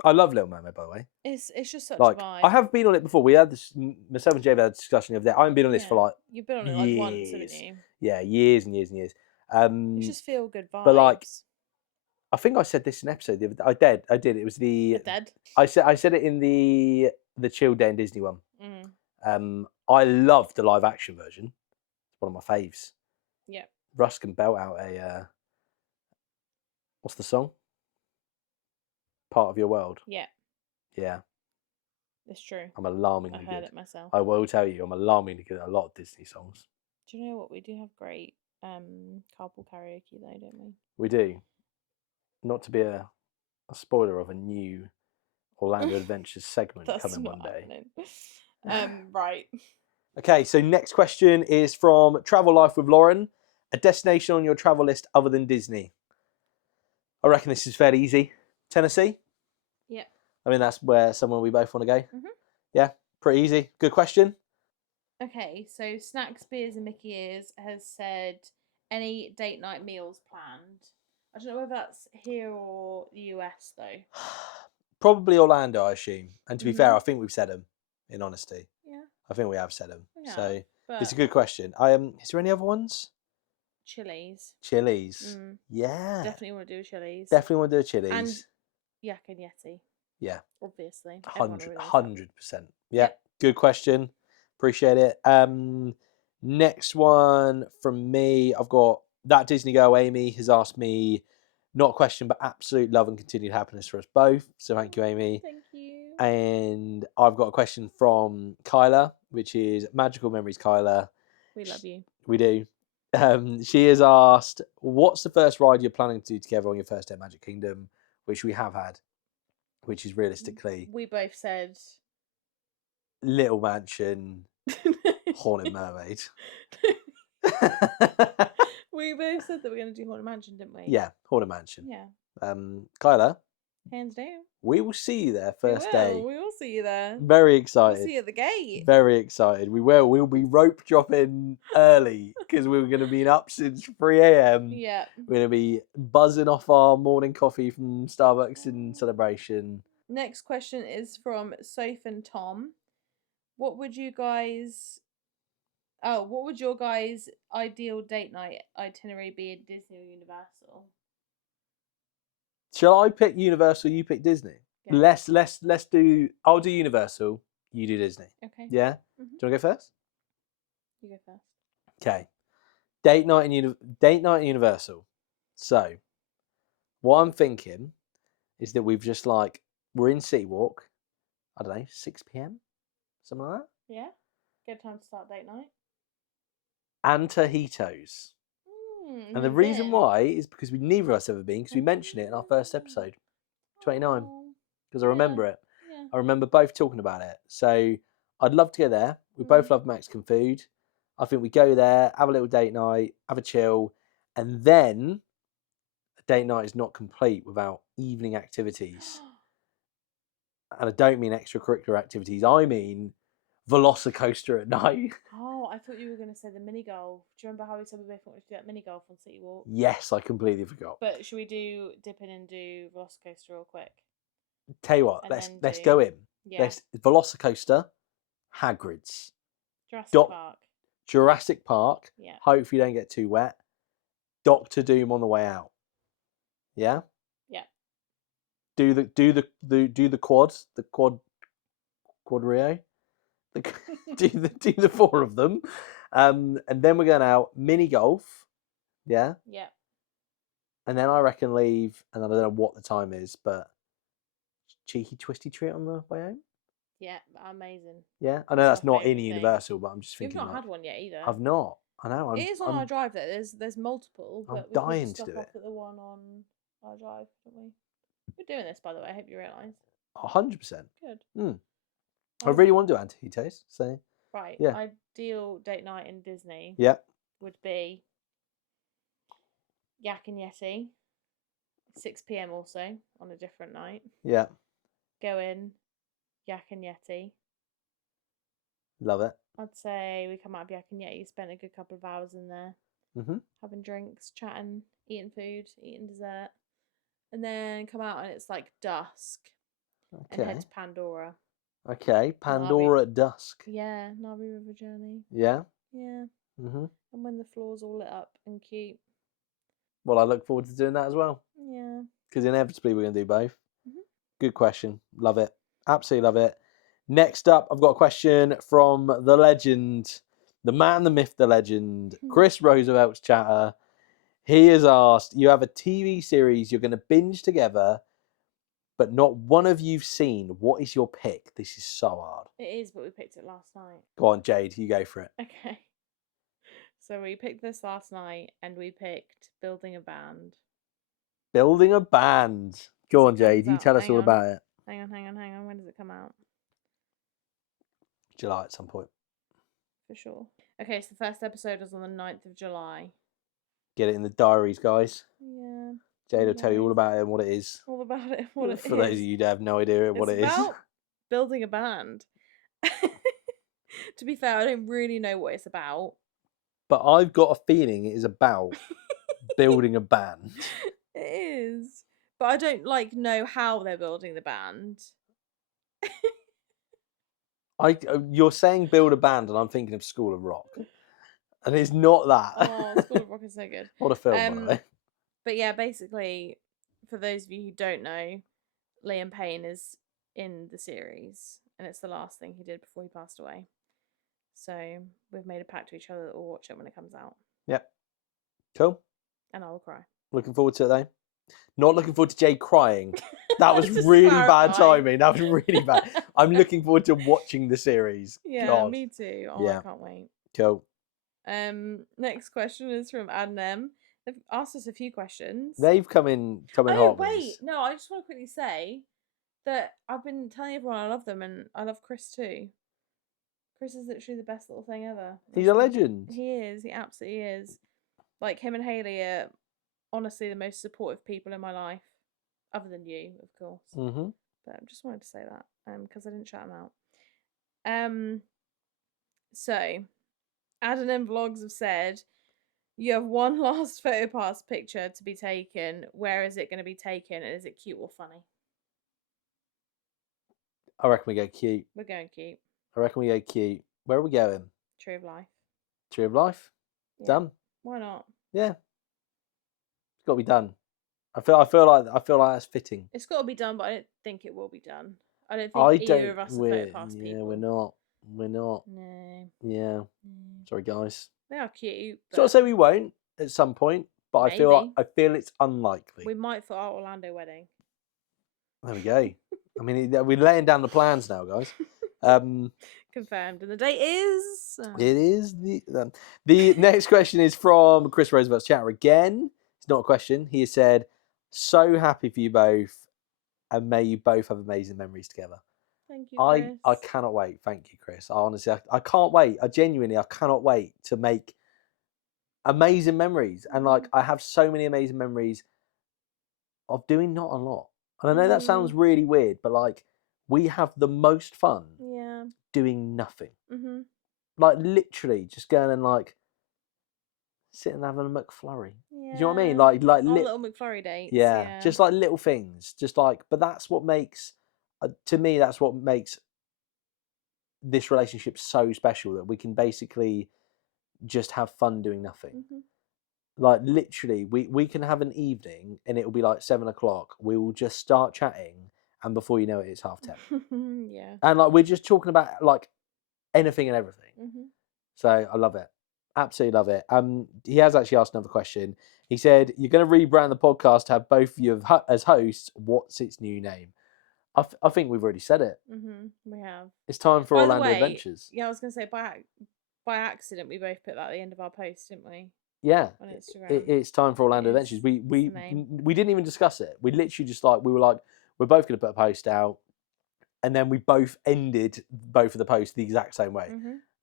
I love Little Mermaid, by the way. It's just such Like, a vibe. I have been on it before. We had this, myself and Jade had a discussion the other day. I haven't been on this for like You've been on it years. like once, haven't you? Yeah, years and years and years. It's just feel good vibes. But like, I think I said this in an episode the other day. I did. It was the dead. I said it in the Chill Day and Disney one. I love the live action version. It's one of my faves. Yeah. Russ can belt out a what's the song? Part of Your World. Yeah. Yeah. It's true. I'm alarmingly I heard good. it myself. I will tell you, I'm alarmingly good at a lot of Disney songs. Do you know what? We do have great carpool karaoke though, don't we? We do. Not to be a spoiler of a new Orlando Adventures segment coming one day. Right. Okay, so next question is from Travel Life with Lauren. A destination on your travel list other than Disney? I reckon this is fairly easy. Tennessee? Yeah. I mean, that's where somewhere we both want to go. Yeah, pretty easy. Good question. Okay, so Snacks, Beers and Mickey Ears has said, any date night meals planned? I don't know whether that's here or the US though. Probably Orlando, I assume. And to be fair, I think we've said them, in honesty. Yeah. I think we have said them. Yeah, so it's a good question. Is there any other ones? Chili's. Yeah. Definitely want to do a Chili's. Definitely want to do a Chili's. And Yak and Yeti. Yeah. Obviously. 100%. Yeah. Good question. Appreciate it. Next one from me. I've got that Disney girl Amy has asked me, not a question, but absolute love and continued happiness for us both. So thank you, Amy. Thank you. And I've got a question from Kyla, which is Magical Memories Kyla. We love you. We do. She has asked, what's the first ride you're planning to do together on your first day at Magic Kingdom, which we have had, which is realistically... We both said... Little Mansion, Haunted Mermaid. We both said that we're going to do Haunted Mansion, didn't we? Yeah, Haunted Mansion. Yeah. Kyla. Hands down. We will see you there first day. We will see you there. Very excited. We'll see you at the gate. Very excited. We will. We'll be rope dropping early because we're going to be up since 3 a.m. Yeah. We're going to be buzzing off our morning coffee from Starbucks in celebration. Next question is from Soph and Tom. What would your guys' ideal date night itinerary be at Disney or Universal? Shall I pick Universal? You pick Disney. Yeah. Let's do. I'll do Universal. You do Disney. Okay. Yeah. Do you want to go first? You go first. Okay. Date night in Universal. So, what I'm thinking is that we're in City Walk. I don't know, 6 p.m. something like that. Yeah. Good time to start date night. And Tajitos. And the reason why is because neither of us ever been, because we mentioned it in our first episode, 29, because I remember it. Yeah. I remember both talking about it. So I'd love to go there. We both love Mexican food. I think we go there, have a little date night, have a chill, and then a date night is not complete without evening activities. And I don't mean extracurricular activities. I mean Velocicoaster at night. Oh, I thought you were going to say the mini golf. Do you remember how we said we both wanted to do that mini golf on City Walk? Yes, I completely forgot. But should we dip in and do Velocicoaster real quick? Tell you what, let's go in. Yeah. Let's Velocicoaster, Hagrid's, Jurassic Park. Yeah. Hopefully you don't get too wet. Doctor Doom on the way out. Yeah. Yeah. Do the quads, the quad Rio. do the 4 of them, and then we're going out mini golf. Yeah. Yeah. And then I reckon leave, and I don't know what the time is, but cheeky twisty treat on the way home. Yeah, amazing. Yeah, I know that's not in Universal, but I'm just thinking. You've not had one yet either. I've not. I know. It is on our drive though. There's multiple, but I'm dying to do it. At the one on our drive, don't we? We're doing this, by the way. I hope you realise. 100%. Good. I really want to do Antiquitos, so Right. Yeah. Ideal date night in Disney. Yeah. Would be Yak and Yeti. 6 p.m. also on a different night. Yeah. Go in, Yak and Yeti. Love it. I'd say we come out of Yak and Yeti, spent a good couple of hours in there, having drinks, chatting, eating food, eating dessert, and then come out and it's like dusk, and head to Pandora. Okay, Pandora at dusk. Yeah, Navi River Journey. Yeah. Yeah. And when the floor's all lit up and cute. Well, I look forward to doing that as well. Yeah. Because inevitably we're going to do both. Good question. Love it. Absolutely love it. Next up, I've got a question from the legend, the man, the myth, the legend, Chris Roosevelt's chatter. He has asked, you have a TV series you're going to binge together, but not one of you've seen. What is your pick? This is so hard. It is, but we picked it last night. Go on, Jade, you go for it. Okay. So we picked this last night and we picked Building a Band. Building a Band. Go on, Jade, you tell us all about it. Hang on. When does it come out? July at some point. For sure. Okay, so the first episode was on the 9th of July. Get it in the diaries, guys. Yeah. Jade will tell you all about it and what it is. All about it, what it is. For those of you who have no idea what it is. It's about building a band. To be fair, I don't really know what it's about. But I've got a feeling it is about building a band. It is. But I don't know how they're building the band. You're saying build a band and I'm thinking of School of Rock. And it's not that. Oh, School of Rock is so good. What a film, by the way. But yeah, basically, for those of you who don't know, Liam Payne is in the series. And it's the last thing he did before he passed away. So we've made a pact to each other that we'll watch it when it comes out. Yep. Cool. And I will cry. Looking forward to it, though. Not looking forward to Jade crying. That was really bad timing. That was really bad. I'm looking forward to watching the series. Yeah, God. Me too. Oh, yeah. I can't wait. Cool. Next question is from Adnem. They've asked us a few questions. They've come in hot. Oh, wait. No, I just want to quickly say that I've been telling everyone I love them and I love Chris too. Chris is literally the best little thing ever. He's a legend. He is. He absolutely is. Like, him and Hayley are honestly the most supportive people in my life. Other than you, of course. But I just wanted to say that because I didn't shout them out. So, Adnan Vlogs have said, you have one last photo pass picture to be taken. Where is it going to be taken? And is it cute or funny? I reckon we go cute. We're going cute. I reckon we go cute. Where are we going? Tree of Life. Tree of Life? Yeah. Done. Why not? Yeah. It's got to be done. I feel like that's fitting. It's got to be done, but I don't think it will be done. I don't think either of us are photo pass people. Yeah, we're not. No. Yeah. Sorry, guys. They are cute. So I say we won't at some point, but maybe. I feel it's unlikely. We might for our Orlando wedding. There we go. I mean, we're laying down the plans now, guys. Confirmed, and the date is. It is the next question is from Chris Roosevelt's chatter again. It's not a question. He has said, "So happy for you both, and may you both have amazing memories together." Thank you, Chris. I cannot wait. Thank you, Chris. Honestly, I can't wait. I cannot wait to make amazing memories. And I have so many amazing memories of doing not a lot. And I know that sounds really weird, but we have the most fun doing nothing. Literally just going and sitting and having a McFlurry. Yeah. Do you know what I mean? Little McFlurry dates. Yeah, just little things. But that's what makes, to me, that's what makes this relationship so special, that we can basically just have fun doing nothing. Literally, we can have an evening and it will be 7 o'clock. We will just start chatting, and before you know it, it's 10:30. Yeah. And we're just talking about anything and everything. So I love it. Absolutely love it. He has actually asked another question. He said, "You're going to rebrand the podcast to have both of you as hosts. What's its new name?" I think we've already said it. We have. It's time for Orlando Adventures. Yeah, I was going to say by accident we both put that at the end of our post, didn't we? Yeah, on Instagram. It's time for Orlando Adventures. We didn't even discuss it. We literally just we were we're both going to put a post out, and then we both ended both of the posts the exact same way.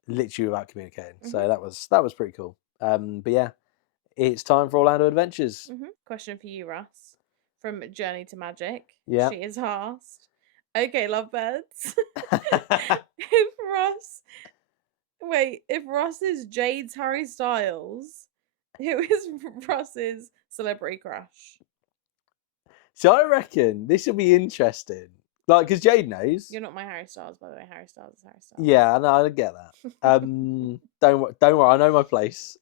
literally without communicating. So that was pretty cool. But yeah, it's time for Orlando Adventures. Question for you, Russ, from Journey to Magic. Yeah. She is asked, okay, lovebirds. if Ross is Jade's Harry Styles, who is Ross's celebrity crush? So I reckon this will be interesting. Like, because Jade knows. You're not my Harry Styles, by the way. Harry Styles is Harry Styles. Yeah, I get that. Don't worry, I know my place.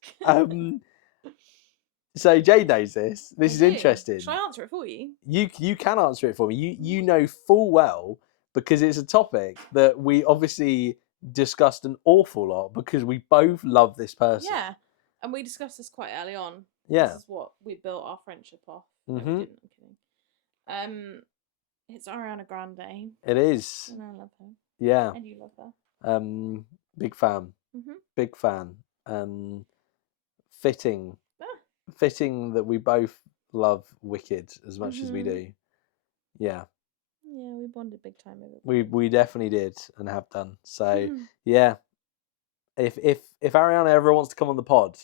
So Jade knows this. This is interesting. Shall I answer it for you? You can answer it for me. You know full well, because it's a topic that we obviously discussed an awful lot because we both love this person. Yeah, and we discussed this quite early on. Yeah, this is what we built our friendship off. No, we didn't, I'm kidding. It's Ariana Grande. It is. And I love her. Yeah. And you love her. Big fan. Big fan. Fitting. Fitting that we both love Wicked as much as we do. Yeah. Yeah, we bonded big time over it. We definitely did and have done. So yeah. If Ariana ever wants to come on the pod,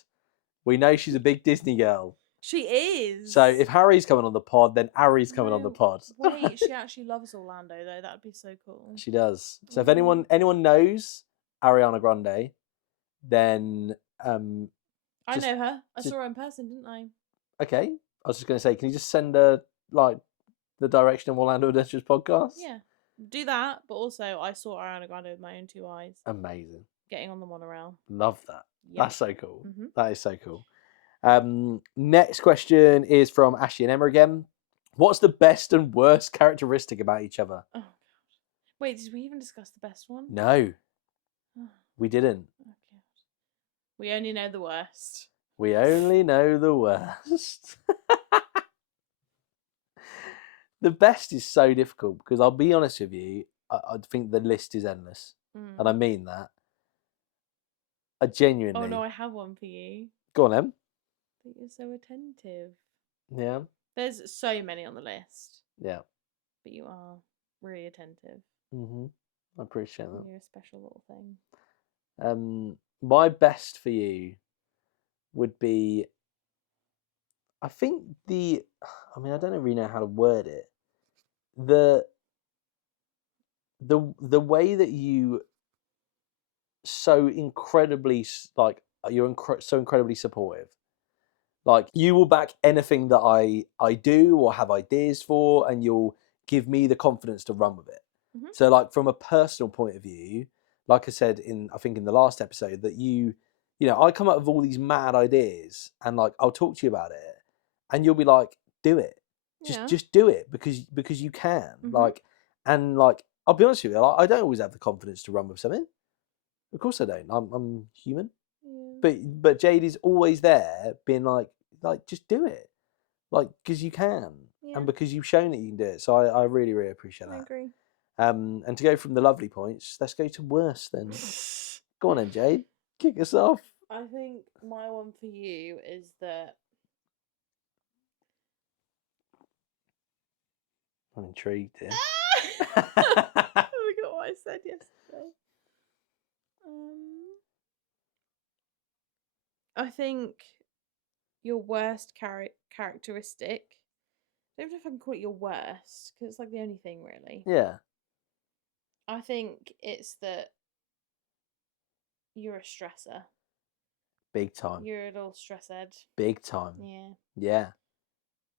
we know she's a big Disney girl. She is. So if Harry's coming on the pod, then Ari's coming on the pod. Wait, she actually loves Orlando though. That'd be so cool. She does. So if anyone knows Ariana Grande, then I know her. I saw her in person, didn't I? Okay. I was just going to say, can you just send her like the direction of Orlando Adventures podcast? Yeah, do that. But also, I saw Ariana Grande with my own 2 eyes. Amazing. Getting on the monorail. Love that. Yep. That's so cool. That is so cool. Next question is from Ashley and Emma again. What's the best and worst characteristic about each other? Oh, God. Wait, did we even discuss the best one? No. We didn't. Oh, God. We only know the worst. We only know the worst. The best is so difficult because I'll be honest with you, I think the list is endless. And I mean that. I genuinely. Oh, no, I have one for you. Go on, Em. I think you're so attentive. Yeah. There's so many on the list. Yeah. But you are really attentive. I appreciate that. You're a special little thing. My best for you would be, I think I don't really know how to word it. The way that you so incredibly so incredibly supportive. Like, you will back anything that I do or have ideas for, and you'll give me the confidence to run with it. So, like, from a personal point of view, like I said I think in the last episode, that you know, I come up with all these mad ideas, and like I'll talk to you about it, and you'll be like, do it. Just do it because you can. Like, and like, I'll be honest with you, I don't always have the confidence to run with something. Of course I don't. I'm human. But Jade is always there, being like just do it, like, because you can, and because you've shown that you can do it. So I really, really appreciate that. I agree. And to go from the lovely points, let's go to worse then. Go on then, Jade. Kick us off. I think my one for you is that I'm intrigued here. I forgot what I said yesterday. I think your worst characteristic. I don't know if I can call it your worst, because it's like the only thing really. Yeah. I think it's that you're a stressor. Big time. You're a little stressed. Big time. Yeah. Yeah.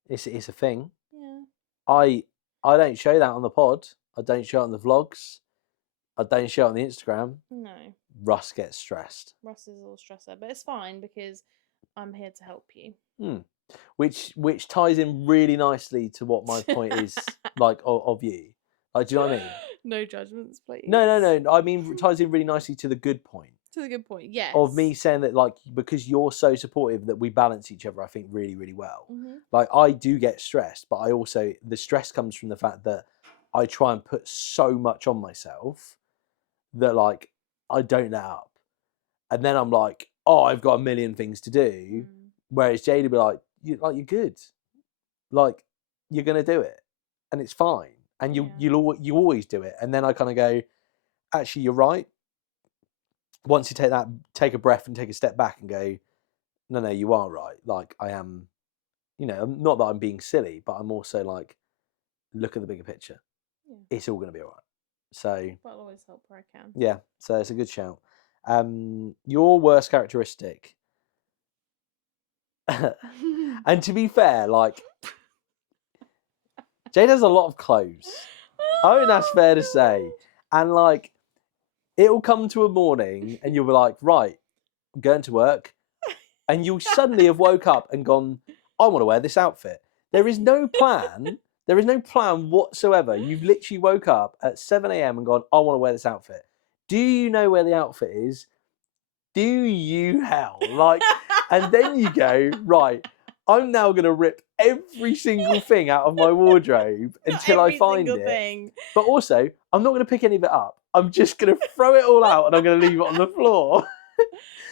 It's a thing. Yeah. I don't show that on the pod. I don't show it on the vlogs. I don't show it on the Instagram. No. Russ gets stressed. Russ is a little stressor, but it's fine because I'm here to help you. Which ties in really nicely to what my point is, like, of you. Like, do you know what I mean? No judgments, please. No. I mean, it ties in really nicely to the good point. To the good point, yes. Of me saying that, like, because you're so supportive, that we balance each other, I think, really, really well. Like, I do get stressed, but I also, the stress comes from the fact that I try and put so much on myself that, like, I don't let up. And then I'm like, oh, I've got a million things to do. Whereas Jade would be like, you're good. Like, you're going to do it. And it's fine. And you always do it. And then I kind of go, actually, you're right. once you take a breath and take a step back and go, no, you are right. Like I am, not that I'm being silly, but I'm also like, look at the bigger picture. Yeah. It's all going to be all right. So. But I'll always help where I can. Yeah. So it's a good shout. Your worst characteristic. And to be fair, like Jade has a lot of clothes. I think that's fair to say. And like, it'll come to a morning and you'll be like, right, I'm going to work. And you'll suddenly have woke up and gone, I want to wear this outfit. There is no plan. There is no plan whatsoever. You've literally woke up at 7 a.m. and gone, I want to wear this outfit. Do you know where the outfit is? Do you hell? Like, and then you go, right, I'm now going to rip every single thing out of my wardrobe until I find it. Thing. But also, I'm not going to pick any of it up. I'm just going to throw it all out and I'm going to leave it on the floor.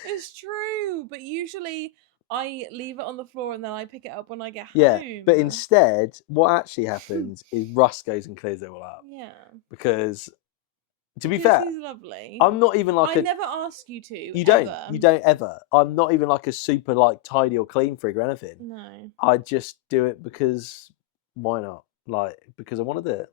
It's true, but usually I leave it on the floor and then I pick it up when I get home. Yeah, but instead, what actually happens is Russ goes and clears it all up. Yeah. Because, to be fair, he's lovely. I'm not even like I never ask you to. You don't ever. I'm not even like a super like tidy or clean freak or anything. No. I just do it because why not? Like, because I want to do it.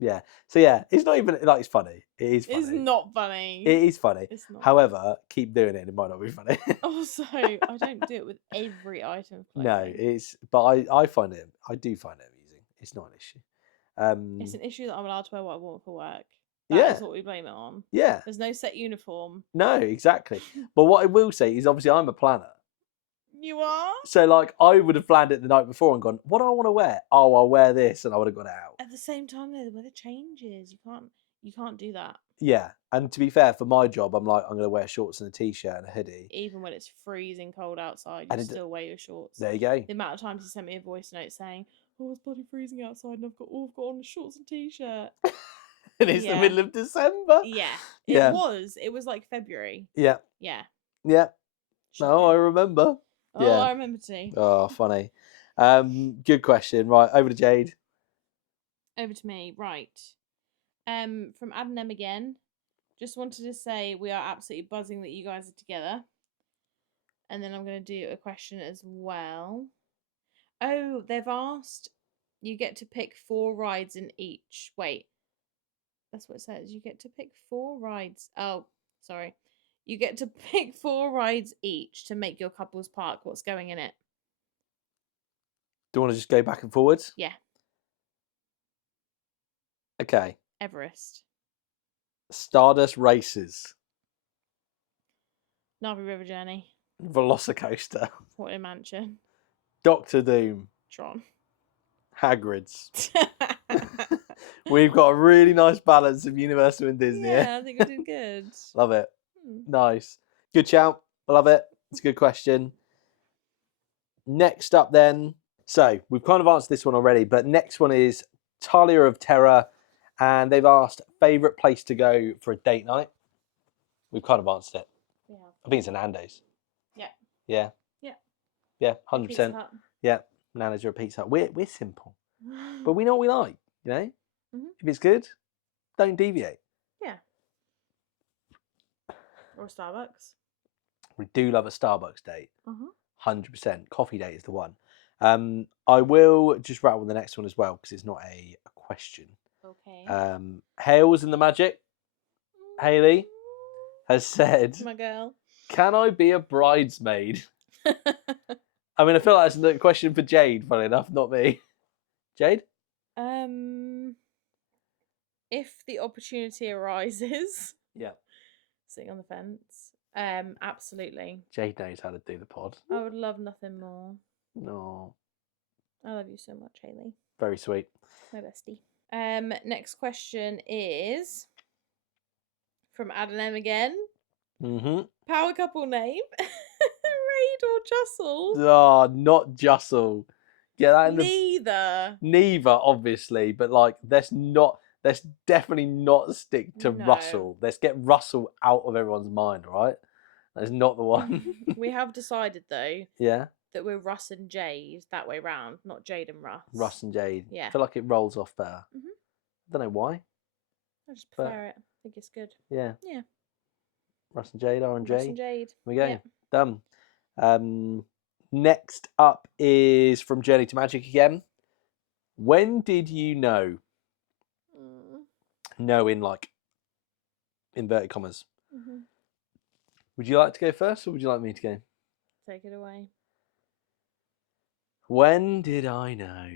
Yeah. So yeah, it's not even like it's funny. It is funny. It's not funny. It is funny. It's not. However, keep doing it. It might not be funny. Also, I don't do it with every item of clothing. But I find it. I do find it amusing. It's not an issue. It's an issue that I'm allowed to wear what I want for work. That's what we blame it on. Yeah. There's no set uniform. No, exactly. But what I will say is, obviously, I'm a planner. You are? So, like, I would have planned it the night before and gone, what do I want to wear? Oh, I'll wear this, and I would have got it out. At the same time, though, the weather changes. You can't do that. Yeah, and to be fair, for my job, I'm like, I'm going to wear shorts and a t-shirt and a hoodie. Even when it's freezing cold outside, you still wear your shorts. There you go. The amount of times he sent me a voice note saying, "Oh, it's bloody freezing outside, and I've got on shorts and t-shirt." And it's the middle of December. Yeah, it was. It was like February. Yeah. Yeah. Yeah. No, I remember. Oh, yeah. I remember too. Oh, funny. Good question. Right, over to Jade. Over to me. Right. From Ad and M again. Just wanted to say we are absolutely buzzing that you guys are together. And then I'm going to do a question as well. Oh, they've asked you get to pick 4 rides in each. Wait. That's what it says. You get to pick 4 rides. Oh, sorry. You get to pick 4 rides each to make your couple's park. What's going in it? Do you want to just go back and forwards? Yeah. Okay. Everest. Stardust Races. Navi River Journey. Velocicoaster. Haunted Mansion. Doctor Doom. Tron. Hagrid's. We've got a really nice balance of Universal and Disney. Yeah, I think we did good. Love it. Nice. Good shout. I love it. It's a good question. Next up then. So we've kind of answered this one already, but next one is Talia of Terror. And they've asked favourite place to go for a date night. We've kind of answered it. Yeah. I think it's a Nando's. Yeah. Yeah. Yeah. Yeah, 100%. Yeah, Nando's or a Pizza Hut. We're simple. But we know what we like, you know? Mm-hmm. If it's good, don't deviate. Yeah. Or Starbucks. We do love a Starbucks date. 100%. Coffee date is the one. I will just rattle the next one as well because it's not a question. Okay. Hales in the Magic, Hayley, has said, my girl, can I be a bridesmaid? I mean, I feel like that's a question for Jade, funny enough, not me. Jade? If the opportunity arises. Yeah. Sitting on the fence. Absolutely. Jade knows how to do the pod. I would love nothing more. No. I love you so much, Hayley. Very sweet. My bestie. Next question is from Ad and M again. Mm-hmm. Power couple name. Raid or Jussel? Oh, not Jussel. Yeah, that Neither, obviously, but like let's definitely not stick to Russell. Let's get Russell out of everyone's mind, right? That's not the one. We have decided though. Yeah. That we're Russ and Jade that way round, not Jade and Russ. Russ and Jade. Yeah. I feel like it rolls off better. Mm-hmm. I don't know why. I just prefer it. I think it's good. Yeah. Yeah. Russ and Jade, R and Russ J. and Jade. There we go. Yep. Done. Next up is from Journey to Magic again. When did you know? No, in like inverted commas. Mm-hmm. Would you like to go first, or would you like me to go? Take it away. When did I know?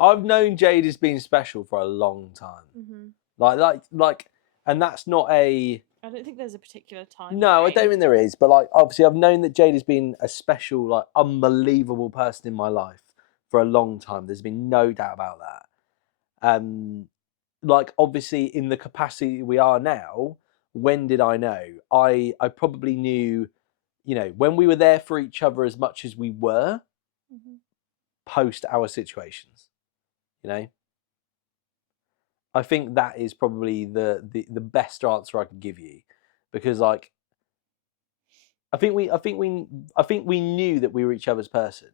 I've known Jade has been special for a long time. Mm-hmm. Like, and that's not a. I don't think there's a particular time. No, I don't think there is. But like, obviously, I've known that Jade has been a special, like, unbelievable person in my life for a long time. There's been no doubt about that. Like, obviously, in the capacity we are now, when did I know? I probably knew, you know, when we were there for each other as much as we were, post our situations. You know, I think that is probably the best answer I could give you, because like, I think we knew that we were each other's person.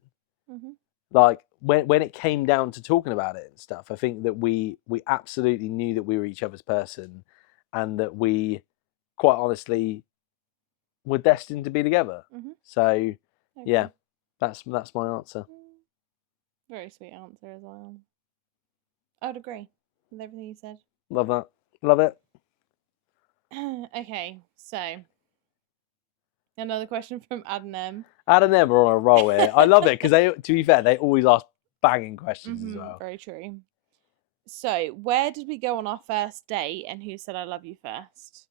Like when it came down to talking about it and stuff, I think that we absolutely knew that we were each other's person, and that we, quite honestly, were destined to be together. So, yeah, that's my answer. Very sweet answer as well. I would agree with everything you said. Love that. Love it. Okay, so another question from Adam M. Adam and them are on a roll here. I love it because they, to be fair, they always ask banging questions as well. Very true. So, where did we go on our first date, and who said "I love you" first?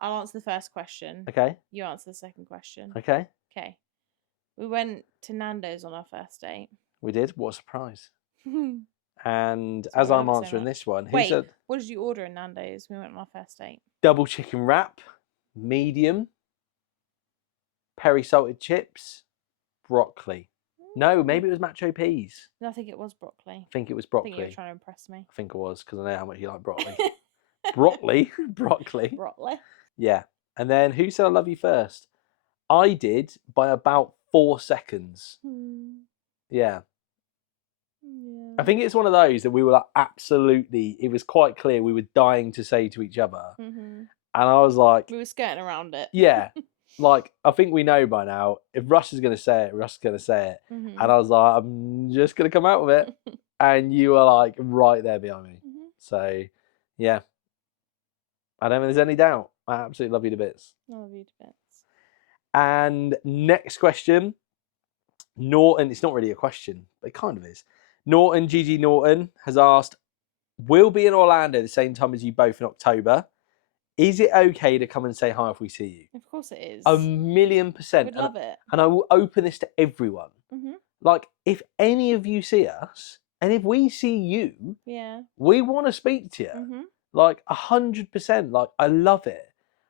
I'll answer the first question. Okay. You answer the second question. Okay. Okay. We went to Nando's on our first date. We did. What a surprise. And Sorry, as I'm answering this one, who said? What did you order in Nando's? We went on our first date. Double chicken wrap, medium, peri salted chips, broccoli. No, maybe it was macho peas. No, I think it was broccoli. I think it was broccoli. I think you were trying to impress me. I think it was, because I know how much you like broccoli. Broccoli? Broccoli. Broccoli. Yeah. And then who said "I love you" first? I did, by about 4 seconds. Yeah. I think it's one of those that we were like, absolutely, it was quite clear we were dying to say to each other. And I was like, we were skirting around it. Yeah. Like, I think we know by now, if Russ is going to say it, Russ is going to say it. And I was like, I'm just going to come out with it. And you were like right there behind me. So, yeah. I don't think there's any doubt. I absolutely love you to bits. I love you to bits. And next question. Norton, it's not really a question, but it kind of is. Norton, Gigi Norton, has asked, we'll be in Orlando the same time as you both in October. Is it okay to come and say hi if we see you? Of course it is. 1,000,000%. We'd love it. And I will open this to everyone. Like, if any of you see us, and if we see you, we want to speak to you. Like, 100%. Like, I love it.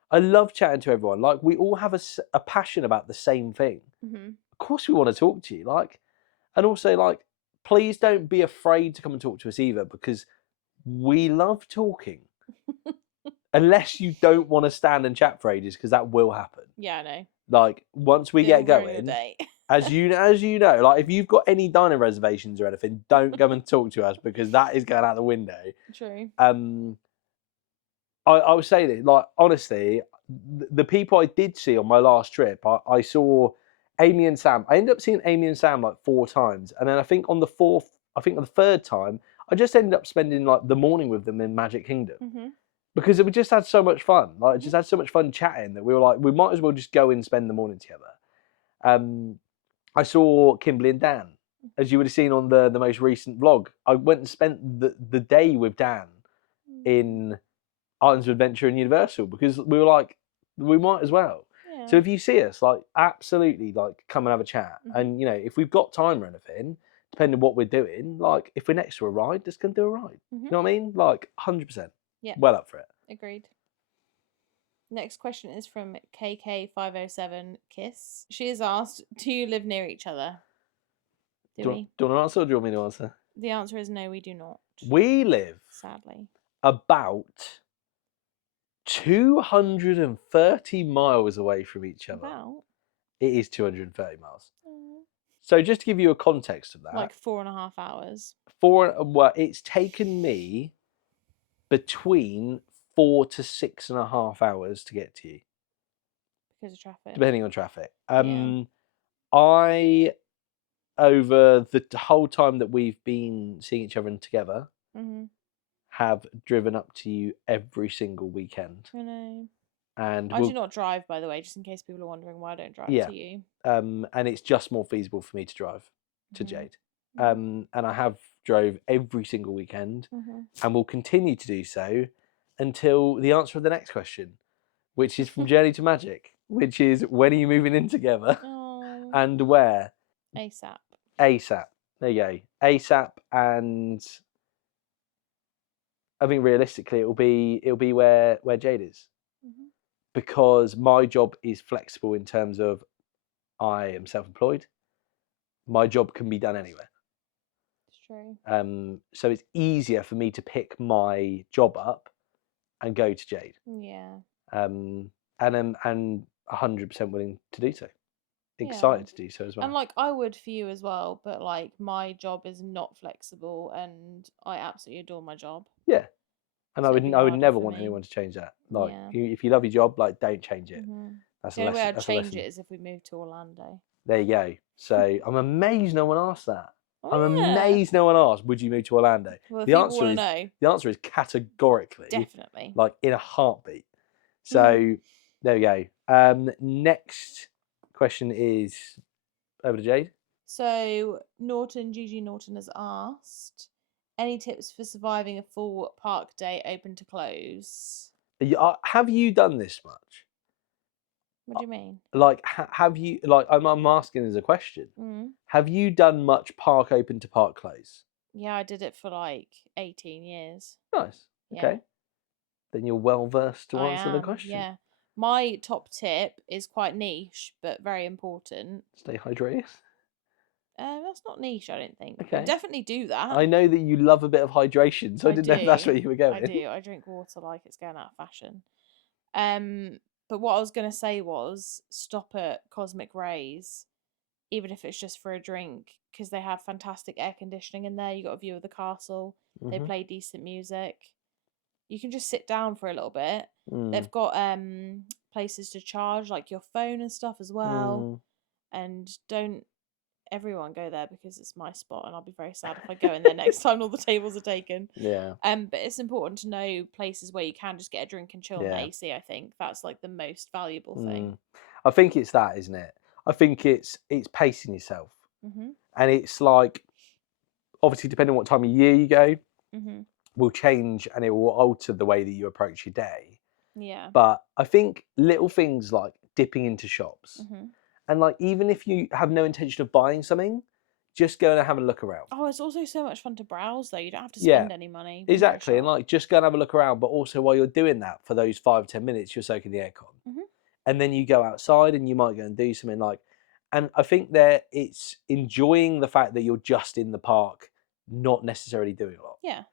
I love chatting to everyone. Like, we all have a passion about the same thing. Of course we want to talk to you. Like, and also, like, please don't be afraid to come and talk to us either, because we love talking. Unless you don't want to stand and chat for ages, because that will happen. Yeah, I know. Like, once we get going, as you know, like, if you've got any dining reservations or anything, don't come and talk to us, because that is going out the window. True. I would say that, like, honestly, the people I did see on my last trip, I saw Amy and Sam. I ended up seeing Amy and Sam like 4 times, and then I think on the third time, I just ended up spending like the morning with them in Magic Kingdom. Because we just had so much fun. Like, just had so much fun chatting that we were like, we might as well just go and spend the morning together. I saw Kimberly and Dan, as you would have seen on the most recent vlog. I went and spent the day with Dan in Islands of Adventure and Universal, because we were like, we might as well. Yeah. So if you see us, like, absolutely, like, come and have a chat. And, you know, if we've got time or anything, depending on what we're doing, like, if we're next to a ride, just go and do a ride. You know what I mean? Like, 100%. Yeah. Well up for it. Agreed. Next question is from KK507 Kiss. She has asked, do you live near each other? Do you want to answer, or do you want me to answer? The answer is no, we do not. We live, sadly, about 230 miles away from each other. About? It is 230 miles. So just to give you a context of that. Like 4.5 hours. Well, it's taken me between 4 to 6.5 hours to get to you. Because of traffic. Depending on traffic. Yeah. I, over the whole time that we've been seeing each other and together, have driven up to you every single weekend. I know. And I do not drive, by the way, just in case people are wondering why I don't drive to you. And it's just more feasible for me to drive to Jade. And I have drove every single weekend and will continue to do so until the answer of the next question, which is from Journey to Magic, which is when are you moving in together and where? ASAP. ASAP. There you go. ASAP, and I think realistically it'll be where Jade is. Because my job is flexible in terms of I am self-employed. My job can be done anywhere. It's true. So it's easier for me to pick my job up and go to Jade. Yeah. And I'm 100% willing to do so. Excited to do so as well. And like I would for you as well, but like my job is not flexible, and I absolutely adore my job. Yeah. And So I would never want anyone to change that. Like, if you love your job, like, don't change it. That's the only way I'd change it is if we moved to Orlando. There you go. So I'm amazed no one asked that. I'm amazed no one asked, would you move to Orlando? Well, the answer is categorically, definitely, like in a heartbeat. So there we go. Next question is over to Jade. So Gigi Norton has asked, any tips for surviving a full park day open to close? Have you done this much? What do you mean? Like, have you, like, I'm asking as a question. Have you done much park open to park close? Yeah, I did it for like 18 years. Nice. Okay. Then you're well versed to answer the question. Yeah. My top tip is quite niche, but very important. Stay hydrated. That's not niche, I don't think. Okay. I definitely do that. I know that you love a bit of hydration, so I didn't know if that's where you were going. I do. I drink water like it's going out of fashion. But what I was going to say was stop at Cosmic Rays, even if it's just for a drink, because they have fantastic air conditioning in there. You got a view of the castle. They play decent music. You can just sit down for a little bit. They've got places to charge like your phone and stuff as well. And don't everyone go there because it's my spot, and I'll be very sad if I go in there next time all the tables are taken. Yeah. But it's important to know places where you can just get a drink and chill in the AC. I think that's like the most valuable thing. I think it's that, isn't it? I think it's pacing yourself, and it's like, obviously depending on what time of year you go, will change, and it will alter the way that you approach your day. Yeah. But I think little things like dipping into shops, and like even if you have no intention of buying something, just go and have a look around. Oh, it's also so much fun to browse though. You don't have to spend any money. Exactly, and like just go and have a look around. But also while you're doing that, for those 5-10 minutes, you're soaking the aircon, and then you go outside and you might go and do something like. And I think that it's enjoying the fact that you're just in the park, not necessarily doing a lot. Yeah.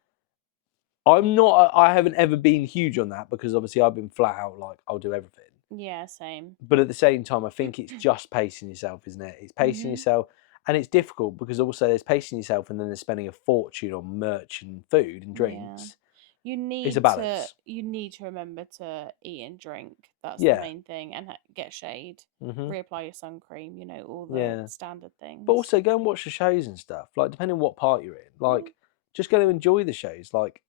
I haven't ever been huge on that because obviously I've been flat out like I'll do everything. Yeah, same. But at the same time, I think it's just pacing yourself, isn't it? It's pacing yourself, and it's difficult because also there's pacing yourself and then there's spending a fortune on merch and food and drinks. You need it's a balance. You need to remember to eat and drink. That's the main thing, and get shade. Reapply your sun cream. You know, all the standard things. But also go and watch the shows and stuff. Like depending on what part you're in, like just go to enjoy the shows. Like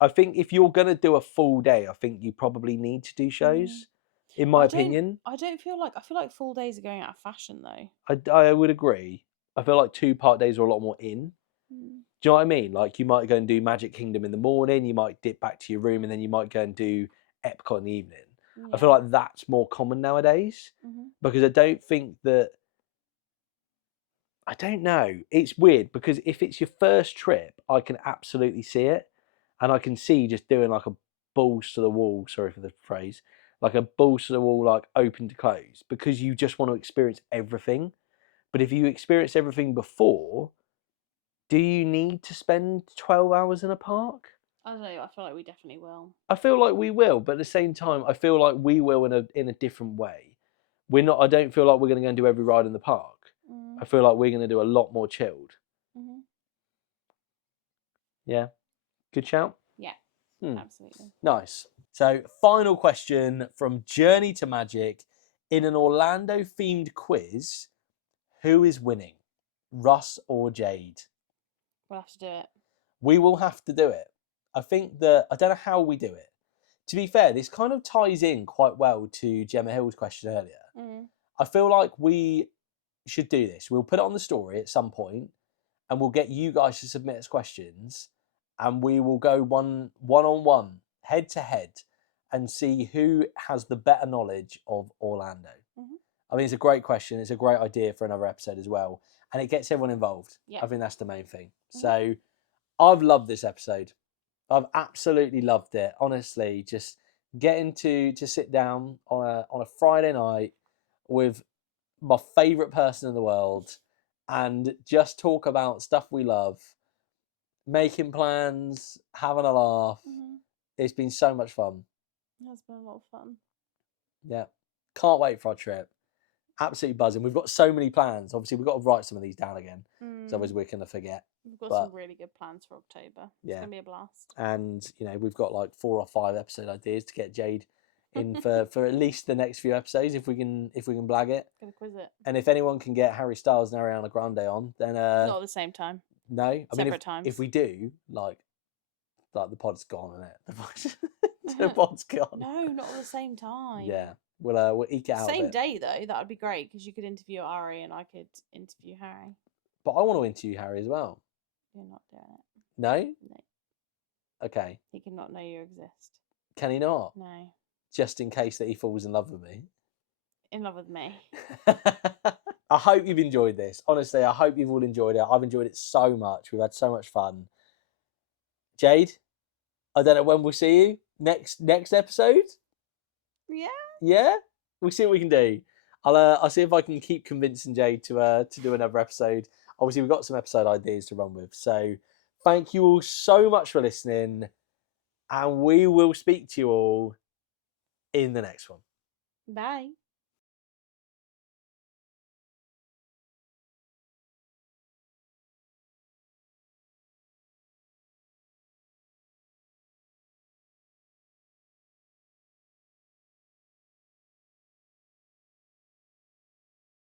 I think if you're gonna do a full day, I think you probably need to do shows. In my opinion, I feel like full days are going out of fashion though. I would agree. I feel like 2-part days are a lot more in. Do you know what I mean? Like you might go and do Magic Kingdom in the morning, you might dip back to your room, and then you might go and do Epcot in the evening. I feel like that's more common nowadays because I don't think that. I don't know. It's weird because if it's your first trip, I can absolutely see it, and I can see just doing like a balls to the wall. Sorry for the phrase. Like a balls to the wall, like open to close, because you just want to experience everything. But if you experience everything before, do you need to spend 12 hours in a park? I don't know. I feel like we definitely will. I feel like we will, but at the same time, I feel like we will in a different way. We're not. I don't feel like we're going to go and do every ride in the park. I feel like we're going to do a lot more chilled. Yeah, good shout. Yeah. Absolutely. Nice. So, final question from Journey to Magic. In an Orlando themed quiz, who is winning, Russ or Jade? We'll have to do it. We will have to do it. I think that I don't know how we do it. To be fair, this kind of ties in quite well to Gemma Hill's question earlier. I feel like we should do this. We'll put it on the story at some point, and we'll get you guys to submit us questions, and we will go one on one, head to head, and see who has the better knowledge of Orlando. I mean, it's a great question. It's a great idea for another episode as well, and it gets everyone involved. I think that's the main thing. So, I've loved this episode. I've absolutely loved it. Honestly, just getting to sit down on a Friday night with my favourite person in the world and just talk about stuff we love, making plans, having a laugh. It's been so much fun. It has been a lot of fun. Yeah. Can't wait for our trip. Absolutely buzzing. We've got so many plans. Obviously, we've got to write some of these down again. Because otherwise we're going to forget. We've got some really good plans for October. It's going to be a blast. And, we've got like 4 or 5 episode ideas to get Jade in for at least the next few episodes if we can blag it. Gonna quiz it. And if anyone can get Harry Styles and Ariana Grande on, then not at the same time. No, I Separate mean times. if we do, like the pod's gone, isn't it? The pod's gone. No, not at the same time. Yeah, we'll eke it out. Same day though, that would be great because you could interview Ari and I could interview Harry. But I want to interview Harry as well. You're not doing it. No. No. Okay. He can not know you exist. Can he not? No. Just in case that he falls in love with me. In love with me. I hope you've enjoyed this. Honestly, I hope you've all enjoyed it. I've enjoyed it so much. We've had so much fun. Jade, I don't know when we'll see you. Next episode? Yeah. Yeah? We'll see what we can do. I'll see if I can keep convincing Jade to do another episode. Obviously, we've got some episode ideas to run with. So thank you all so much for listening. And we will speak to you all in the next one. Bye.